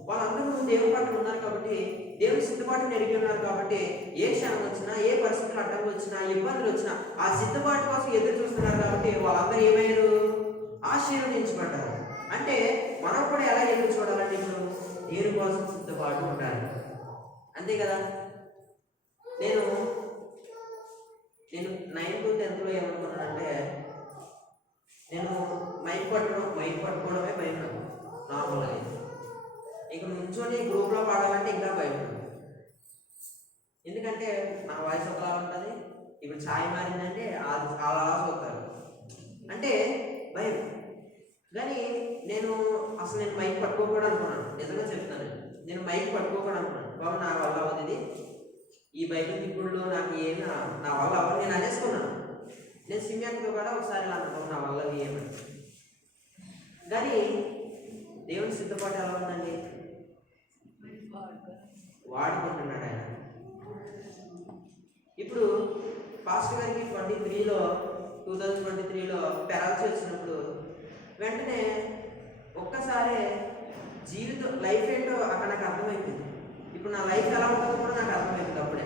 వాళ్ళందరూ దేవుని పట్ల ఉన్నారు కాబట్టి, దేవుని సిద్ధపాటుని ఎరిగి ఉన్నారు కాబట్టి, ఏ క్షణం వచ్చినా, ఏ పరిస్థితులు అడ్డంగా వచ్చినా, ఇబ్బందులు వచ్చినా ఆ సిద్ధపాటు కోసం ఎదురు చూస్తున్నారు కాబట్టి వాళ్ళందరూ ఏమయ్యారు? ఆశీర్వదించబడ్డారు. అంటే మనం కూడా ఎలా ఎదురు చూడాలంటే ఇప్పుడు దేవుని కోసం సిద్ధపాటు ఉండాలి. అంతే కదా. నేను 9th 10th ఏమనుకున్నానంటే, నేను మైక్ పట్టుకోవడమే భయం నాకు నార్మల్గా. ఇక నుంచొని గ్రూప్లో పాడాలంటే ఇంకా భయం. ఎందుకంటే నా వాయిస్ ఒకలా ఉంటుంది. ఇప్పుడు ఛాయ్ మారిందంటే అలా చూస్తారు అంటే భయం. కానీ నేను మైక్ పట్టుకోకూడదు అనుకున్నాను. నిజంగా చెప్తాను, నేను మైక్ పట్టుకోకూడదు అనుకున్నాను. బాబు నా వల్ల అవుతుంది, ఈ బైబిల్ తిప్పుడులో నాకు ఏమి నా వల్ల అవ్వదు నేను అనేసుకున్నాను. నేను సిమ్యాక్తో కూడా ఒకసారి ఇలా అనుకున్నాను, నా వల్ల ఏమని. కానీ దేవుని సిద్ధపాటు ఎలా ఉందండి? వాడుకుంటున్నాడు ఆయన. ఇప్పుడు పాస్టర్ గారికి 2023లో పెరాల్సి వచ్చినప్పుడు వెంటనే ఒక్కసారి జీవితం లైఫ్ ఏంటో అక్కడ నాకు అర్థమైపోయింది. ఇప్పుడు నా లైఫ్ ఎలా ఉంటుందో కూడా నాకు అర్థమైంది అప్పుడే.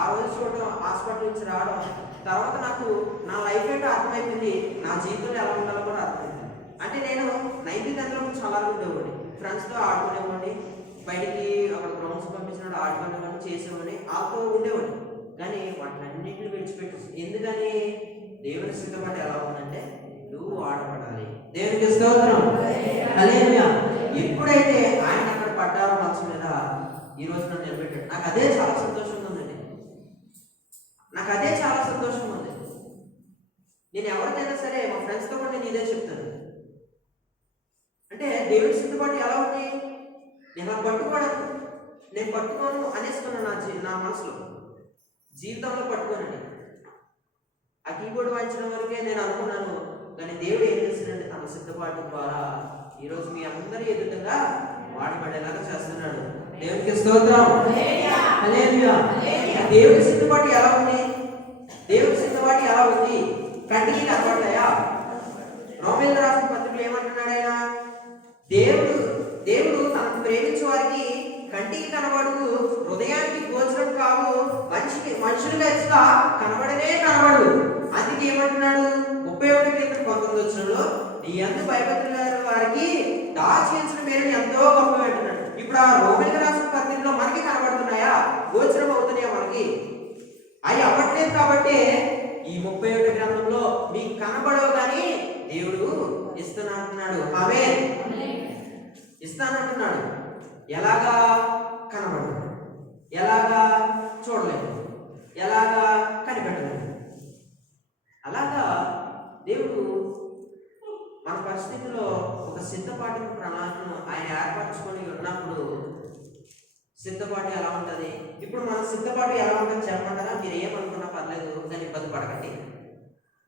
ఆ రోజు చూడడం, హాస్పిటల్ నుంచి రావడం, తర్వాత నాకు నా లైఫ్ ఏంటో అర్థమైపోయింది, నా జీవితంలో ఎలా ఉండాలో కూడా అర్థమైంది. అంటే నేను 9th 10th చాలా ఉండేవాడిని, ఫ్రెండ్స్తో ఆడుకునేవాడిని, బయటికి అక్కడ గ్రౌండ్స్ పంపించినట్టు ఆడుకునేవాడిని, చేసేవాడిని, వాళ్ళతో ఉండేవాడిని. కానీ వాటినన్నింటిని విడిచిపెట్టు. ఎందుకని? దేవుని సిద్ధపాటు ఎలా ఉందంటే నువ్వు వాడబడాలి. దేవునికి స్తోత్రం. హల్లెలూయా. ఎప్పుడైతే ఆయన అక్కడ పడ్డారో మనసు మీద, ఈ రోజు నన్ను నిలబెట్టాడు. నాకు అదే చాలా సంతోషంగా ఉందండి. నాకు అదే చాలా సంతోషంగా ఉంది. నేను ఎవరికైనా సరే మా ఫ్రెండ్స్తో కూడా నేను ఇదే చెప్తాను. అంటే దేవుని సిద్ధపాటు ఎలా ఉంది? నేను అది పట్టుకోవడం, నేను పట్టుకోను అనేసుకున్నాను నా మనసులో, జీవితంలో పట్టుకోనండి. ఆ కీబోర్డ్ వాయించడం వరకే నేను అనుకున్నాను. కానీ దేవుడు ఏం చేస్తున్నాడు? తన సిద్ధపాటు ద్వారా ఈరోజు మీ అందరి ఎదురుగా వాడబడేలాగా చేస్తున్నాడు. దేవునికి స్తోత్రం. హల్లెలూయా. దేవుని సిద్ధపాటు ఎలా ఉంది? దేవుని సిద్ధపాటు ఎలా ఉంది? కంటికి కనబడతాయా? రోమీయులకు రాసిన పత్రికలో ఏమంటున్నాడు ఆయన? దేవుడు తనకు ప్రేమించే వారికి కంటికి కనబడు, హృదయానికి గోచరం కావు, మనుషులుగా ఎట్లా కనబడు. అందుకే ఏమంటున్నాడు? 31:19 నీ అందు భయభక్తులు వారికి దాచించిన మేలు ఎంతో గొప్ప అంటున్నాడు. ఇప్పుడు ఆ రోమీయులకు రాసిన పత్రికలో మనకి కనబడుతున్నాయా? గోచరం అవుతున్నాయా మనకి? అవి అవ్వట్లేదు. కాబట్టి ఈ 31 గ్రంథంలో మీకు కనబడవు, కానీ దేవుడు ఇస్తానంటున్నాడు. ఆమేన్. ఇస్తానంటున్నాడు. ఎలాగా? కనబడదు, ఎలాగా? చూడలేదు, ఎలాగా? కనిపెట్టలేదు. అలాగా దేవుడు మన పరిస్థితిలో ఒక సిద్ధపాటు ప్రణాళికను ఆయన ఏర్పరచుకొని ఉన్నప్పుడు సిద్ధపాటు ఎలా ఉంటుంది? ఇప్పుడు మన సిద్ధపాటు ఎలా ఉంటుంది చెప్పమంటారా? మీరు ఏమనుకున్నా పర్లేదు, దాన్ని ఇబ్బంది పడకండి.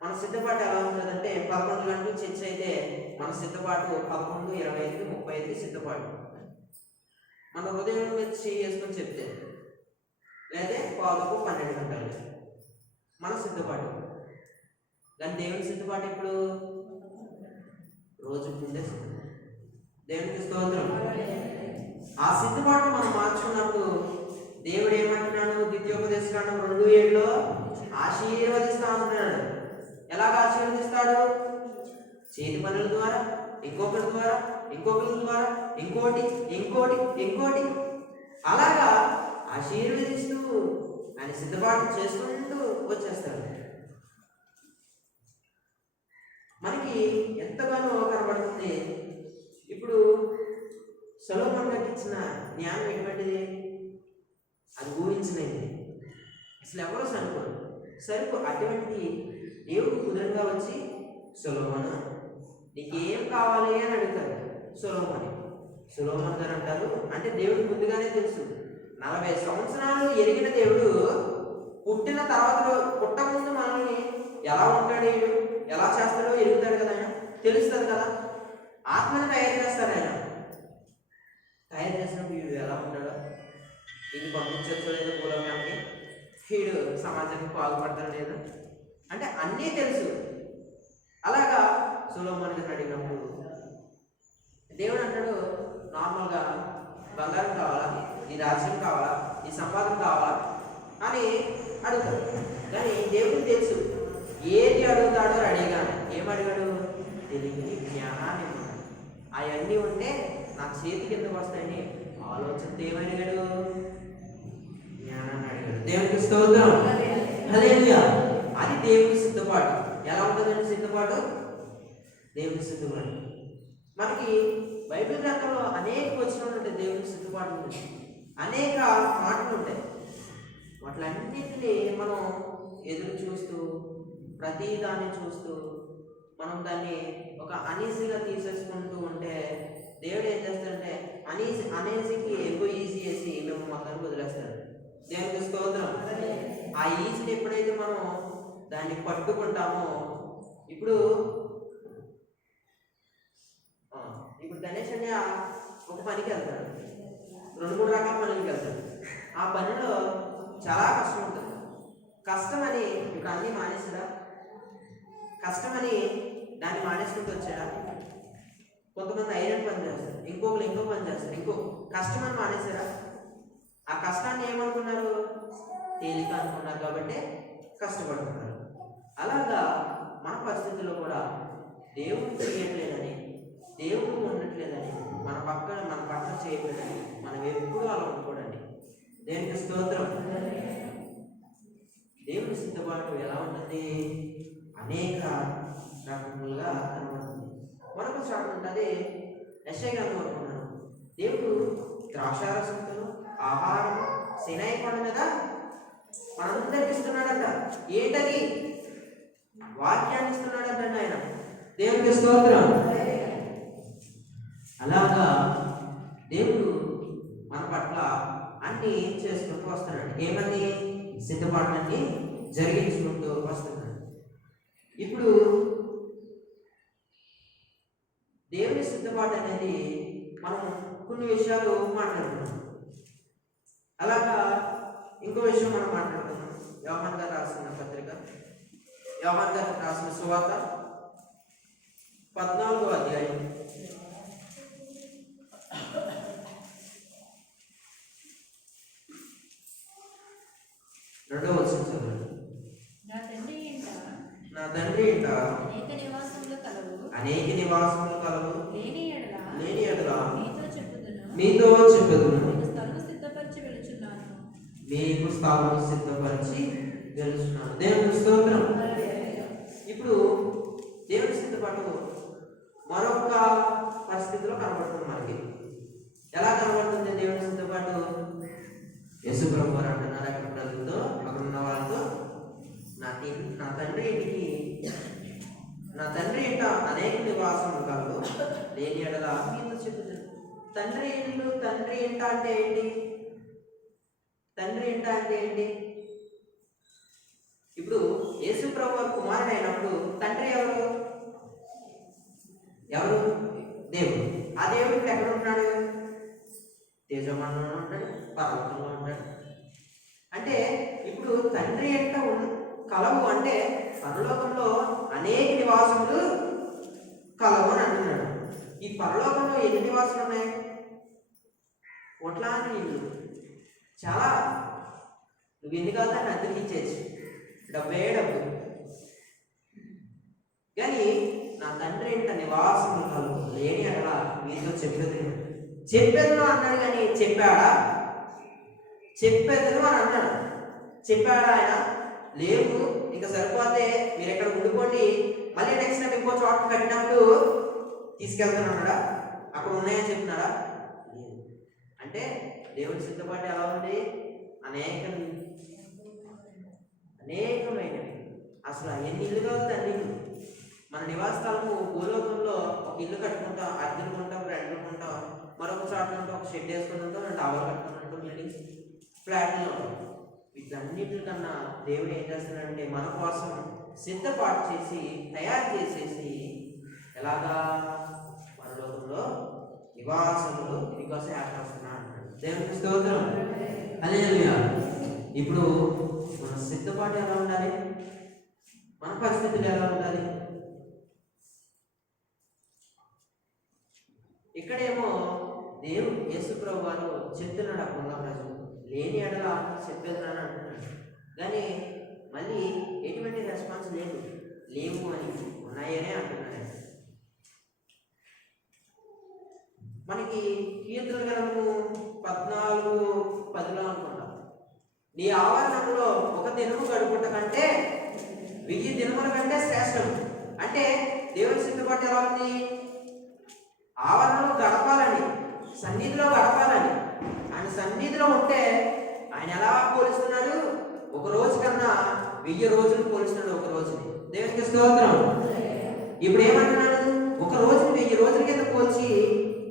మన సిద్ధపాటు ఎలా ఉంటుందంటే 11 గంటలు చర్చ అయితే మన సిద్ధపాటు 11, 25, 35 సిద్ధపాటు. మన హృదయం మీద చేసుకొని చెప్తే లేదా 12 గంటలు మన సిద్ధపాటు. కానీ దేవుని సిద్ధపాటు ఇప్పుడు రోజు ముందే సిద్ధపాటు. దేవునికి స్తోత్రం. ఆ సిద్ధపాటు మనం మార్చుకున్నప్పుడు దేవుడు ఏమంటున్నాడు? ద్వితీయోపదేశకాండం 2:7 ఆశీర్వదిస్తా ఉంటున్నాడు. ఎలాగ ఆశీర్వదిస్తాడు? చేతి పనుల ద్వారా, ఇంకొకరి ద్వారా, ఇంకోటి అలాగా ఆశీర్వదిస్తూ ఆయన సిద్ధపాటు చేసుకుంటూ వచ్చేస్తాడు. మనకి ఎంతగానో కనబడుతుంది. ఇప్పుడు సొలొమోను గారికి ఇచ్చిన జ్ఞానం ఎటువంటిది? అది ఊహించలేనిది. అసలు ఎవరో సరిపో అటువంటి దేవుడు కుదురుగా వచ్చి, సొలొమోను నీకేం కావాలి అని అడుగుతాడు. సొలొమోను గారు అంటారు, అంటే దేవుడు ముందుగానే తెలుసు. 40 సంవత్సరాలు ఎరిగిన దేవుడు పుట్టిన తర్వాత, పుట్టకముందు మనల్ని ఎలా ఉంటాడు, ఎలా చేస్తాడో ఎరుగుతాడు కదా, ఆయన తెలుస్తుంది కదా. ఆత్మని తయారు చేస్తాడు ఆయన. తయారు చేసినప్పుడు వీడు ఎలా ఉంటాడో, ఇది పంపించచ్చో లేదో భూలోకానికి, వీడు సమాజానికి బాగుపడతాడు లేదు, అంటే అన్నీ తెలుసు. అలాగా సొలొమోను గారిని అడిగినప్పుడు దేవుడు అంటాడు, నార్మల్గా బంగారం కావాలా, ఈ రాజ్యం కావాలా, ఈ సంపాదన కావాలా అని అడుగుతాడు. కానీ దేవుడికి తెలుసు ఏది అడుగుతాడో అడిగాను. ఏమడిగాడు? తెలివిని, జ్ఞానాన్ని. అవన్నీ ఉంటే నా చేతికి ఎందుకు వస్తాయని ఆలోచనతో ఏమడిగాడు? జ్ఞానాన్ని అడిగాడు. దేవునికి స్తోత్రం. హల్లెలూయా. అది దేవుని సిద్ధపాటు. ఎలా ఉంటుందండి సిద్ధపాటు? దేవుని సిద్ధపాటు. మనకి బైబిల్ గ్రంథంలో అనేక వచనాలు ఉంటాయి. దేవుని సిద్ధపాటు ఉంటుంది, అనేక మాటలు ఉంటాయి. వాటిలన్నింటినీ మనం ఎదురు చూస్తూ, ప్రతి దాన్ని చూస్తూ, మనం దాన్ని ఒక అనీజీగా తీసేసుకుంటూ ఉంటే దేవుడు ఏం చేస్తాడంటే అనీజీకి ఎక్కువ ఈజీ చేసి మేము మొత్తానికి వదిలేస్తాడు. దేవునికి స్తోత్రం. ఆ ఈజీని ఎప్పుడైతే మనం దాన్ని పట్టుకుంటామో ఇప్పుడు గణేష్ అనే ఒక పనికి వెళ్తాడు, 2-3 రకాల పనులకి వెళ్తాడు. ఆ పనిలో చాలా కష్టం ఉంటుంది. కష్టమని ఇప్పుడు అన్నీ మానేసాడా? కష్టమని దాన్ని మానేసుకుంటూ వచ్చాడా? కొంతమంది ఐరన్ పని చేస్తారు, ఇంకొకరు ఇంకో పని చేస్తారు, కష్టమని మానేసారా? ఆ కష్టాన్ని ఏమనుకున్నారు? తేలిక అనుకున్నారు కాబట్టి కష్టపడుతున్నారు. అలాగా మన పరిస్థితుల్లో కూడా దేవుడు చేయట్లేదని, దేవుడు ఉండట్లేదని, మన పట్ల చేయట్లేదని మనం ఎప్పుడూ అలా ఉండకూడదండి. దేవునికి స్తోత్రం. దేవుని సిద్ధపాటు ఎలా ఉంటుంది? అనేక రకములుగా కనబడుతుంది. మరొక చోట ఉంటుంది, యెషయా గ్రంథం అనుకున్నాను, దేవుడు ద్రాక్షారసంతో ఆహారం సినాయి కొండ మీద మనందరికి ఇస్తున్నాడంట. ఏంటది? వాక్యాన్ని ఇస్తున్నాడంట ఆయన. దేవునికి స్తోత్రం. అలాగా దేవుడు మన పట్ల అన్ని చేసుకుంటూ వస్తున్నాడు. ఏమని? సిద్ధపాటులన్నీ జరిగించుకుంటూ వస్తున్నాడు. ఇప్పుడు దేవుని సిద్ధపాటు అనేది మనం కొన్ని విషయాలు మాట్లాడుతున్నాం. అలాగా ఇంకో విషయం మనం మాట్లాడుతున్నాం. యోహాను గారు రాసిన పత్రిక, యోహాను గారు రాసిన సువార్త 14వ అధ్యాయం 2వ వచనం చదవండి. నా తండ్రి ఇంట అనేక నివాసములు కలవు, లేని ఎడల మీతో చెప్పుదును. మీకు స్థలము సిద్ధపరిచి వెలుచున్నాను. దేవుని స్తోత్రం. ఇప్పుడు దేవుని సిద్ధపాటు మరొక పరిస్థితిలో కనబడుతుంది మనకి. ఎలా కనబడుతుంది దేవుని సిద్ధపాటు? యేసు ప్రభు వారు అంటున్నారు అక్కడ ప్రజలతో, అక్కడ ఉన్న వాళ్ళతో, నా తండ్రి ఇంట అనేక నివాసములు కలవు, లేని ఎడల మీతో చెప్పుతున్నాను. తండ్రి ఇంట అంటే ఏంటి? తండ్రి ఇంట అంటే ఏంటి? ఇప్పుడు యేసు ప్రభు వారు కుమారుడు అయినప్పుడు తండ్రి ఎవరు? దేవుడు. ఆ దేవుడు ఇప్పుడు ఎక్కడ ఉంటున్నాడు? తేజమండలంలో ఉంటాడు, పర్వతంలో ఉంటాడు. అంటే ఇప్పుడు తండ్రి ఎంత కలవు అంటే పరలోకంలో అనేక నివాసములు కలవు అని అంటున్నాడు. ఈ పరలోకంలో ఎన్ని నివాసాలు ఉన్నాయి? కోట్లాది ఇల్లు. చాలా. నువ్వు ఎన్ని కాదు దాన్ని అద్దెకి ఇచ్చేసి డబ్బు. కానీ నా తండ్రి ఇంట నివాసములు కలవు, లేని అలా మీతో చెప్పేదను అన్నాడు. కానీ చెప్పాడా? చెప్పేదను అని అన్నాడు. చెప్పాడా ఆయన? లేవు, ఇంకా సరిపోతే మీరు ఎక్కడ ఉండుకోండి, మళ్ళీ నెక్స్ట్ టైం ఇంకో చోట కట్టినప్పుడు తీసుకెళ్తానన్నాడా? అక్కడ ఉన్నాయని చెప్తున్నాడా? లేదు. అంటే దేవుడి సిద్ధపాటు ఎలా ఉంది? అనేకమైనవి. అసలు ఎన్ని ఇల్లు కావుతండి? మన నివాస స్థలము భూలోకంలో ఒక ఇల్లు కట్టుకుంటాం, అద్దెలు కొంటాం, రెంట్లు కొంటాం, మరొక చోట ఉంటే ఒక షెడ్ వేసుకుని ఉంటాం, టవర్ కట్టుకుని ఉంటాం, బిల్డింగ్స్, ఫ్లాట్లో ఉంటాం. వీటన్నిటికన్నా దేవుడు ఏం చేస్తున్నాడంటే మన కోసం సిద్ధపాటు చేసి తయారు చేసేసి ఎలాగా పరలోకంలో నివాసములు మీకోసం ఏర్పరుస్తున్నాడు అంటాడు. దేవునికి స్తోత్రం. హల్లెలూయా. ఇప్పుడు మన సిద్ధపాటు ఎలా ఉండాలి? మన పరిస్థితులు ఎలా ఉండాలి? ఇక్కడేమో దేవుడు యేసు ప్రభు వారు చెప్తున్నాడు అప్పుడున్న ప్రజలు, లేని ఎడల చెప్పేదని అంటున్నాడు. కానీ మళ్ళీ ఎటువంటి రెస్పాన్స్ లేదు, లేవు అని, ఉన్నాయనే అంటున్నాడు. మనకి కీర్తన గ్రంథము 14:10 అనుకుంటాం, నీ ఆవరణంలో ఒక దినము గడుపుట కంటే 1000 దినముల కంటే శ్రేష్టం. అంటే దేవుని సిద్ధపాటు ఎలా ఉంది? ఆవరణలో గడపాలని, సన్నిధిలో గడపాలని. ఆయన సన్నిధిలో ఉంటే ఆయన ఎలా పోలిస్తున్నాడు? ఒక రోజు కన్నా 1000 రోజులు పోలిస్తున్నాడు ఒక రోజుని. దేవునికి స్తోత్రం. ఇప్పుడు ఏమంటున్నాడు? ఒక రోజుని 1000 రోజుల కింద పోల్చి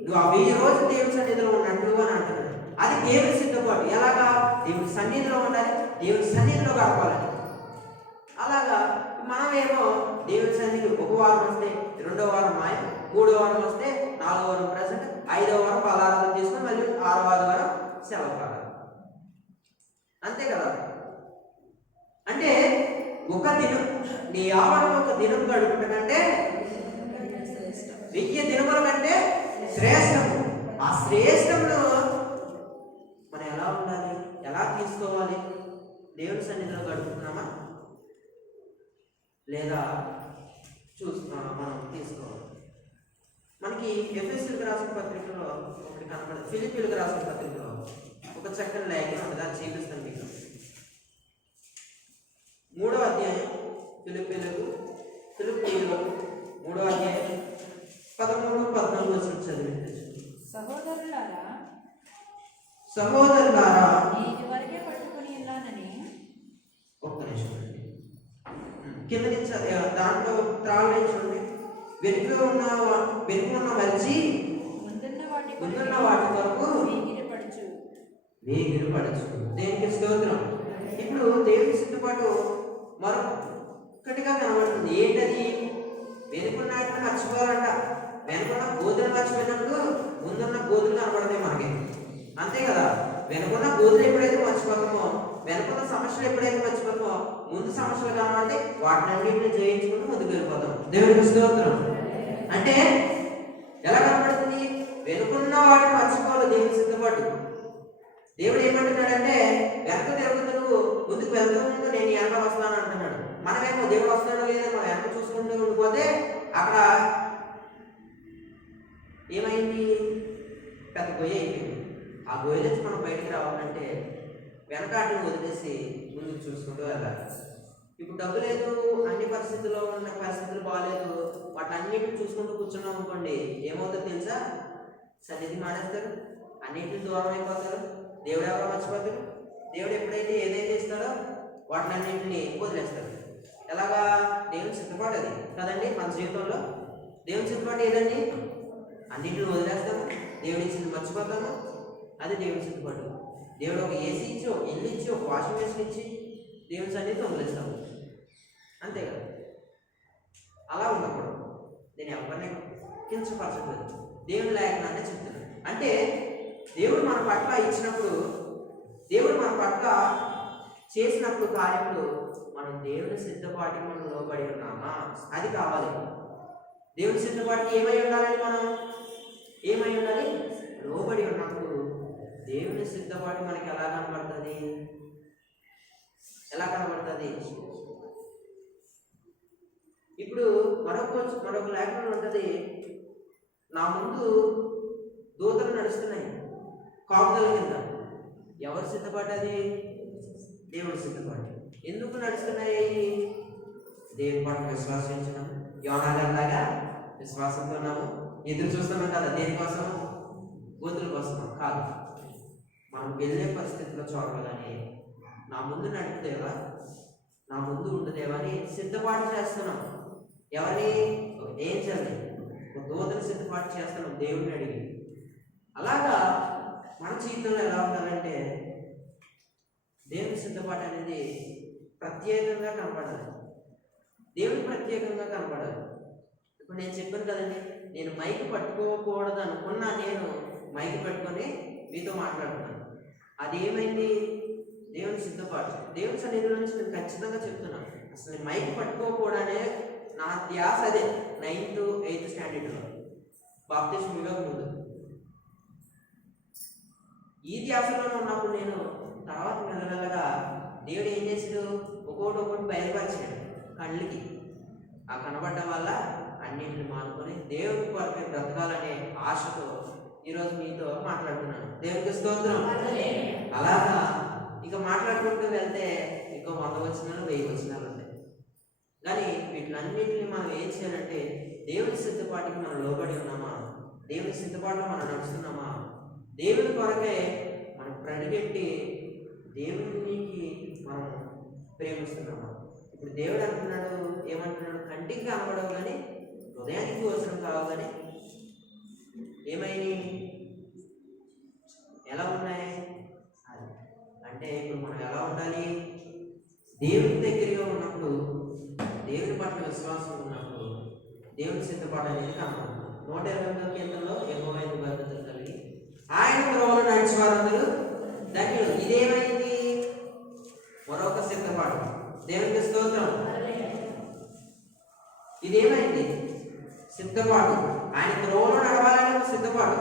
నువ్వు ఆ 1000 రోజులు దేవుని సన్నిధిలో ఉన్నట్లు అని అంటున్నాడు. అది దేవుని సిద్ధపాటు. ఎలాగా? దేవుని సన్నిధిలో ఉండాలి, దేవుని సన్నిధిలో గడపాలని. అలాగా వారం మాయం, 3వ వారం వస్తే 4వ వారం ప్రజెంట్, 5వ వారం బలారాధన తీసుకొని మళ్ళీ 6వ ఆదివారం సెలవు కాలం. అంతే కదా. అంటే ఒక దినం నీ ఆవరణలో ఒక దినం గడుపుట కంటే 1000 దినముల కంటే శ్రేష్టము. ఆ శ్రేష్టంలో మనం ఎలా ఉండాలి, ఎలా తీసుకోవాలి? దేవుని సన్నిధిలో గడుపుతున్నామా లేదా చూస్తున్నామా మనం తీసుకోవాలి? మనకి ఎఫెసీయులకు రాసిన పత్రికలో ఒకటి కనపడదు, ఫిలిప్పీయులకు రాసిన పత్రికలో ఒక చక్కని లేఖనం ఉంది, దాన్ని చూపిస్తాను మీకు. 3వ అధ్యాయం ఫిలిప్పీయులు 3వ అధ్యాయం 13-14 వచనం చదివించు. సహోదరులారా ఇదివరకే పట్టుకుని ఉన్నానని. ఒక్క నిమిషం అండి, కింద నుంచి దాంట్లో త్రావలించండి. వెనుక ఉన్న మరిచి ముందున్న వాటి కొరకు వేగిరపడచ్చు. దేనికి స్తోత్రం. ఇప్పుడు దేవుని సిద్ధపాటు మరొకటిగా కనబడుతుంది. ఏంటది? వెనుకున్న వాటిని మర్చిపోవాలంట. వెనుకున్న గోధులు మర్చిపోయినప్పుడు ముందున్న గోధులు కనబడతాయి మనకి, అంతే కదా. వెనుకున్న గోధులు ఎప్పుడైతే మర్చిపోతామో, వెనుకున్న సమస్యలు ఎప్పుడైతే మర్చిపోతామో, ముందు సమస్యలు కనబడితే వాటినన్నింటినీ జయించుకుంటూ ముందుకు వెళ్ళిపోతాం. దేవునికి స్తోత్రం. అంటే ఎలా కనబడుతుంది? వెనుకున్న వాటిని మర్చిపోవాలి దేవుని సిద్ధపాటు. దేవుడు ఏమంటున్నాడంటే, వెనక తిరుగుతూ నువ్వు ముందుకు వెళ్తూ ఉంటూ నేను వెనక వస్తాను అంటున్నాడు. మనమేమో దేవుడు వస్తాడో లేదో మనం వెనక చూసుకుంటూ ఉండిపోతే అక్కడ ఏమైంది? పెద్ద గొయ్య అయిపోయింది. ఆ గొయ్య నుంచి మనం బయటికి రావాలంటే వెనకాటిని వదిలేసి ముందుకు చూసుకుంటూ వెళ్ళాలి. ఇప్పుడు డబ్బు లేదు, అన్ని పరిస్థితుల్లో ఉన్న పరిస్థితులు బాగాలేదు, వాటన్నిటిని చూసుకుంటూ కూర్చున్నాం అనుకోండి, ఏమవుతుందో తెలుసా? సన్నిధి మానేస్తారు, అన్నింటిని దూరం అయిపోతారు, దేవుడు ఎవరో మర్చిపోతారు. దేవుడు ఎప్పుడైతే ఏదైతే ఇస్తాడో వాటినన్నింటినీ వదిలేస్తారు. ఎలాగా? దేవుని సిద్ధపాటు అది కదండి. మన జీవితంలో దేవుని సిద్ధపాటు ఏదండి? అన్నింటిని వదిలేస్తాము, దేవుడి ఇచ్చింది మర్చిపోతాము, అది దేవుని సిద్ధపాటు. దేవుడు ఒక ఏసీ ఇచ్చి, ఒక ఇల్లు ఇచ్చి, ఒక వాషింగ్ మెషిన్ ఇచ్చి దేవుని సన్నిధిని వదిలేస్తాము, అంతే కదా. అలా ఉన్నప్పుడు నేను ఎవరిని కించపరచలేదు, దేవుని లేఖనాన్ని చెప్తున్నాను. అంటే దేవుడు మన పట్ల ఇచ్చినప్పుడు, దేవుడు మన పట్ల చేసినప్పుడు కార్యములు మనం దేవుని సిద్ధపాటికి మనం లోబడి ఉన్నామా, అది కావాలి. దేవుని సిద్ధపాటికి ఏమై ఉండాలని మనం ఏమై ఉండాలి? లోబడి ఉన్నప్పుడు దేవుని సిద్ధపాటు మనకి ఎలా కనబడుతుంది? ఎలా కనబడుతుంది? ఇప్పుడు మరొక లేఖనం ఉంటుంది, నా ముందు దూతలు నడుస్తున్నాయి కాపుదల కింద. ఎవరు సిద్ధపాటు అది? దేవుడి సిద్ధపాటు. ఎందుకు నడుస్తున్నాయి? దేవుని పట్ల విశ్వాసించడం. యోనాలాగా విశ్వాసంతో ఉన్నాము, ఎదురు చూస్తున్నాం కదా. దేనికోసం? గోతుల కోసం కాదు. మనం వెళ్ళే పరిస్థితిలో చూడగానే నా ముందు నడుపుదేవా, నా ముందు ఉండదేవా అని సిద్ధపాటు చేస్తున్నాం. ఎవరిని? ఏం చేయాలి? ఒక దూతను సిద్ధపాటు చేస్తున్నాం దేవుడిని అడిగి. అలాగా మన జీవితంలో ఎలా ఉండాలంటే దేవుని సిద్ధపాటు అనేది ప్రత్యేకంగా కనపడాలి, దేవుని ప్రత్యేకంగా కనపడాలి. ఇప్పుడు నేను చెప్పాను కదండి, నేను మైక్ పట్టుకోకూడదు అనుకున్నా, నేను మైక్ పట్టుకొని మీతో మాట్లాడుతున్నాను. అదేమైంది? దేవుని సిద్ధపాటు. దేవుని సన్నిధిలో నుంచి నేను ఖచ్చితంగా చెప్తున్నాను, అసలు మైక్ పట్టుకోకూడనే నా ధ్యాస అదే. 9th 8th స్టాండర్డ్లో బాప్తిస్మం ఇవ్వక ముందు ఈ ధ్యాసలో ఉన్నప్పుడు నేను తర్వాత మెల్లమెల్లగా దేవుడు ఏం చేసాడు? ఒక్కొక్కటి బయలుపరిచాడు కళ్ళకి. ఆ కనబడడం వల్ల అన్నింటిని మానుకొని దేవుడి కొరకే బ్రతకాలనే ఆశతో ఈరోజు మీతో మాట్లాడుతున్నాను. దేవునికి స్తోత్రం. అలాగా ఇంకా మాట్లాడుకుంటూ వెళ్తే ఇంకో 100 వచనాలు 1000 వచనాలు ఉంటాయి. కానీ వీటిలన్నింటినీ మనం ఏం చేయాలంటే దేవుని సిద్ధపాటికి మనం లోబడి ఉన్నామా, దేవుని సిద్ధపాటులో మనం నడుస్తున్నామా, దేవుని కొరకే మనం ప్రడిగెట్టి దేవునికి మనం ప్రేమిస్తున్నామా. ఇప్పుడు దేవుడు అంటున్నాడు, ఏమంటున్నాడు? కంటికి కనబడవు కానీ హృదయానికి గోచరం కావు. కానీ ఏమైనా ఎలా ఉన్నాయి అది అంటే ఇప్పుడు మనం ఎలా ఉండాలి? దేవుని దగ్గరగా ఉన్నప్పుడు, దేవుని పట్ల విశ్వాసం ఉన్నప్పుడు దేవుని సిద్ధపాటు అనేది కనపడుతుంది. 128వ కీర్తనలో యెహోవా యందు భయభక్తులు కలిగి ఆయన త్రోవలో నడిచే వారందరూ ధన్యులు. ఇదేమైంది? మరొక సిద్ధపాటు. దేవునికి స్తోత్రం. ఇదేమైంది? సిద్ధపాటు. ఆయన త్రోవలో నడవాలనే ఒక సిద్ధపాటు,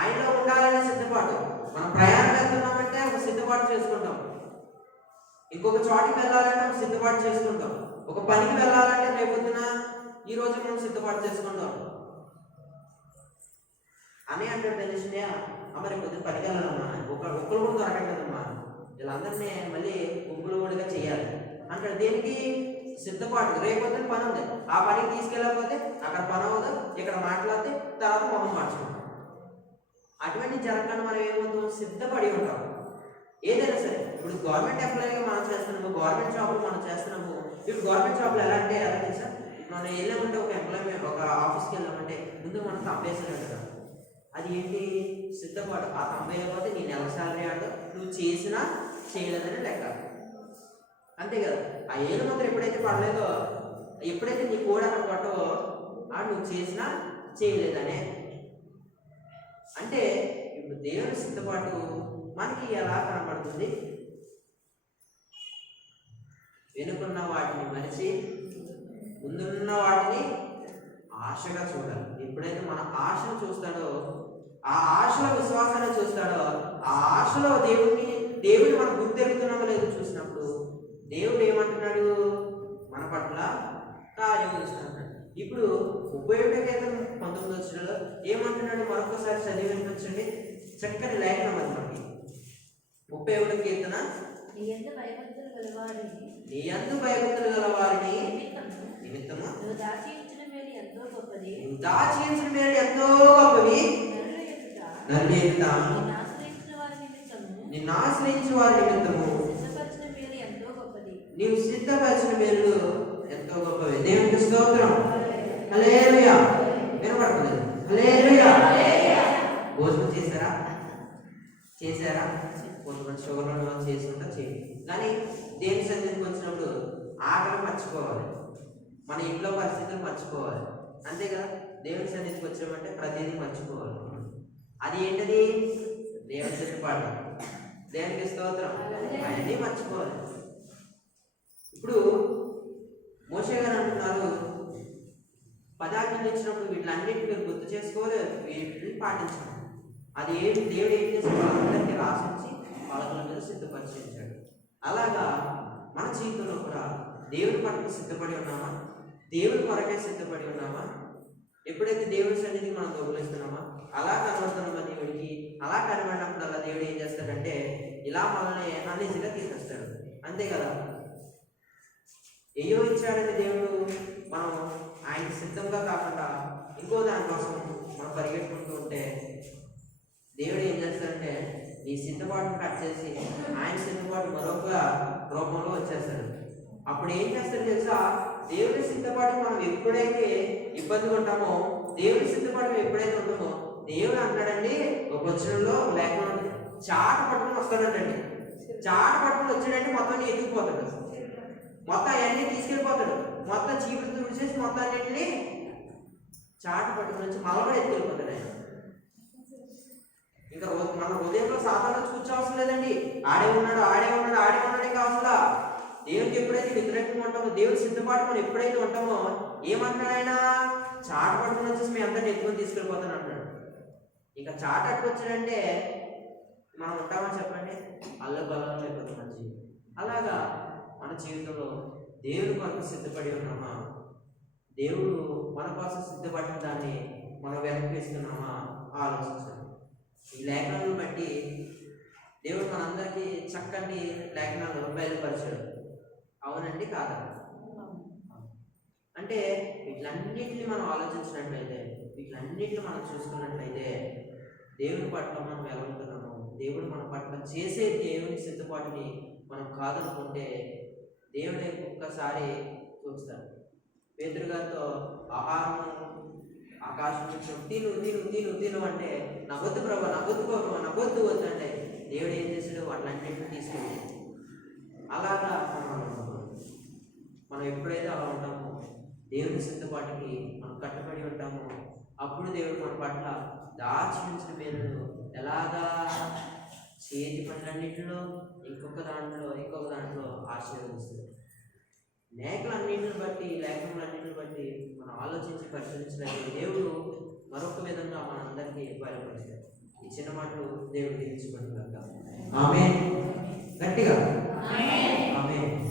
ఆయనలో ఉండాలనే సిద్ధపాటు. మనం ప్రయాణం వెళ్తున్నామంటే ఒక సిద్ధపాటు చేసుకుంటాం, ఇంకొక చోటికి వెళ్ళాలంటే ఒక సిద్ధపాటు చేసుకుంటాం, ఒక పనికి వెళ్ళాలంటే రేపొద్దున ఈ రోజు మనం సిద్ధపాటు చేసుకుంటాం అని అంటాడు. తెలిసిందే మరి పొద్దున పనికి వెళ్ళాలమ్మా, ఒక్కరు కూడా దొరకట్లేదమ్మా, వీళ్ళందరినీ మళ్ళీ గుంపులు గుడిగా చేయాలి అంటాడు. దేనికి? సిద్ధపాటు. రేపొద్దున పని ఉంది, ఆ పనికి తీసుకెళ్ళకపోతే అక్కడ పని అవ్వదు, ఇక్కడ మాట్లాడితే తర్వాత మొహం మార్చుకుంటాం. అటువంటి జరగకుండా మనం ఏమవుతాం? సిద్ధపడి ఉంటాం. ఏదైనా సరే ఇప్పుడు గవర్నమెంట్ ఎంప్లాయీగా మనం చేస్తున్నాము, గవర్నమెంట్ జాబ్లు మనం చేస్తున్నాము. ఇప్పుడు గవర్నమెంట్ జాబ్లు ఎలా అంటే ఎలా తెలుసా? మనం వెళ్ళామంటే ఒక ఎంప్లాయీ ఒక ఆఫీస్కి వెళ్ళామంటే ముందు మనం తంబేసాను కదా, అది ఏంటి? సిద్ధపాటు. ఆ తంబై అయిపోతే నీ నెల సాలరీ ఆడో నువ్వు చేసినా చేయలేదని లెక్క, అంతే కదా. ఆ ఏళ్ళు మాత్రం ఎప్పుడైతే పడలేదో, ఎప్పుడైతే నీ కూడా అక్కడ పట్టవో నువ్వు చేసినా చేయలేదనే. అంటే ఇప్పుడు దేవుని సిద్ధపాటు మనకి ఎలా కనబడుతుంది? వెనుకున్న వాటిని మరిచి ముందున్న వాటిని ఆశగా చూడాలి. ఎప్పుడైతే మన ఆశను చూస్తాడో, ఆ ఆశలో విశ్వాసాన్ని చూస్తాడో, ఆ ఆశలో దేవుడు మనం గుర్తెరుగుతున్నామో లేదో చూసినప్పుడు దేవుడు ఏమంటున్నాడు? మన పట్ల కార్యం చేస్తున్నాడు. ఇప్పుడు 31 ఏమంటున్నాడు? మరొకసారి చదివి వినిపించండి. చక్కని లేఖనం అది మనకి. 31 కీర్తన. నీ యందు భయభక్తులు గల వారిని నిమిత్తము నువ్వు దాచించిన మేలు ఎంతో గొప్పవి, నరుల ఎదుట నిన్ను ఆశ్రయించిన వారి నిమిత్తము నీవు సిద్ధపరిచిన మేలు ఎంతో గొప్పవి. దేవునికి స్తోత్రం. హల్లెలూయా. వినపడుతుంది. హల్లెలూయా. భోజనం చేశారా? కొంతమంది షుగర్లో చేసుకుంటా చేయండి, కానీ దేవుని సన్నిధికి వచ్చినప్పుడు ఆకలి మర్చిపోవాలి, మన ఇంట్లో పరిస్థితులు మర్చిపోవాలి, అంతే కదా. దేవుని సన్నిధికి వచ్చామంటే ప్రతిదీ మర్చిపోవాలి. అది ఏంటది? దేవుని సిద్ధపాటు. దేవునికి స్తోత్రం. అవన్నీ మర్చిపోవాలి. ఇప్పుడు మోషే గారు అంటున్నారు, 10 ఆజ్ఞలు ఇచ్చినప్పుడు వీటిలన్నింటినీ మీరు గుర్తు చేసుకోవాలి, వీటిని పాటించాలి. అది ఏంటి? దేవుడు ఏం చేశాడు? అందరికీ రాసించి పలకల మీద సిద్ధపరిచాడు. అలాగా మన జీవితంలో కూడా దేవుడి పట్ల సిద్ధపడి ఉన్నామా? దేవుడి కొరకే సిద్ధపడి ఉన్నామా? ఎప్పుడైతే దేవుడి సన్నిధికి మనం దొంగిలిస్తున్నామా? అలా కనబడుతున్నామా దేవుడికి? అలా కనబడినప్పుడల్లా దేవుడు ఏం చేస్తాడంటే ఇలా మనల్ని అనీజీగా తీసేస్తాడు, అంతే కదా. ఏయో ఇచ్చాడని దేవుడు మనం ఆయన సిద్ధంగా కాకుండా ఇంకో దానికోసం మనం పరిగెట్టుకుంటూ ఉంటే దేవుడు ఏం చేస్తాడంటే నీ సిద్ధపాటును కట్ చేసి ఆయన సిద్ధపాటు మరొక రూపంలో వచ్చేస్తాడు. అప్పుడు ఏం చేస్తాడు తెలుసా? దేవుడి సిద్ధపాటు మనం ఎప్పుడైతే ఇబ్బంది ఉంటామో, దేవుడి సిద్ధపాటు ఎప్పుడైతే ఉంటామో, దేవుడు అంటాడండి ఒక వచనంలో లేకుండా చాట పట్టుకుని వస్తాడంటండి. చాట పట్టుకుని వచ్చాడంటే మొత్తం ఎత్తుకుపోతాడు, మొత్తం అవన్నీ తీసుకెళ్ళిపోతాడు, మొత్తం చీపురు తుడిచేసి మొత్తం అన్నింటినీ చాట పట్టుకుని వచ్చి మళ్ళీ కూడా ఎత్తుకెళ్ళిపోతాడు ఆయన. ఇంకా మన హృదయంలో సాధారణ కూర్చోవలసిన లేదండి. ఆడే ఉన్నాడు ఇంకా అవసరం. దేవుడికి ఎప్పుడైతే వ్యతిరేకంగా ఉంటామో, దేవుడి సిద్ధపాటు మనం ఎప్పుడైతే ఉంటామో ఏమంటాడు ఆయన? చాట పట్టుకుని వచ్చేసి మీ అందరిని ఎత్తుకొని తీసుకెళ్ళిపోతాను అంటాడు. ఇంకా చాట అట్టుకొచ్చాడంటే మనం ఉంటామని చెప్పండి, అల్లబల్లం అయిపోతాం మన జీవితం. అలాగా మన జీవితంలో దేవుడి కొరకు సిద్ధపడి ఉన్నామా? దేవుడు మన కోసం సిద్ధపడిన దాన్ని మనం వెనక్కిస్తున్నామా ఆలోచించాలి. ఈ లేఖనాలను బట్టి దేవుడు మనందరికీ చక్కటి లేఖనాలు బయలుపరిచాడు. అవునండి కాదా? అంటే వీటిలన్నింటినీ మనం ఆలోచించినట్లయితే, వీటిలన్నింటినీ మనం చూసుకున్నట్లయితే దేవుని పట్ల మనం ఎలా ఉంటున్నాము, దేవుడు మన పట్ల చేసే దేవుని సిద్ధపాటుని మనం కాదనుకుంటే దేవుడే ఒక్కసారి చూస్తాడు. పేతురు గారితో ఆహారం ఆకాశం నుంచి తిను అంటే నవ్వొద్దు ప్రభు, నవ్వొద్దు వద్దు అంటే దేవుడు ఏం చేశాడు? వాటిలన్నింటినీ తీసుకెళ్ళి అలాగా మనం ఎప్పుడైతే అలా ఉంటామో దేవుని సిద్ధపాటికి మనం కట్టుబడి ఉంటామో అప్పుడు దేవుడు మన పట్ల దాచి ఉంచిన మేలును ఎలాగా చేతి పనులన్నింటిలో ఇంకొక దాంట్లో ఆశీర్వదిస్తుంది. లేఖలన్నింటిని బట్టి లేఖనలన్నింటిని బట్టి మనం ఆలోచించి పరిశీలించలేదు దేవుడు మరొక విధంగా మనందరికీ బయలుపరిచారు. ఈ చిన్న మాటలు దేవుడు దీవించుకుంటున్నాక ఆమేన్. గట్టిగా ఆమేన్.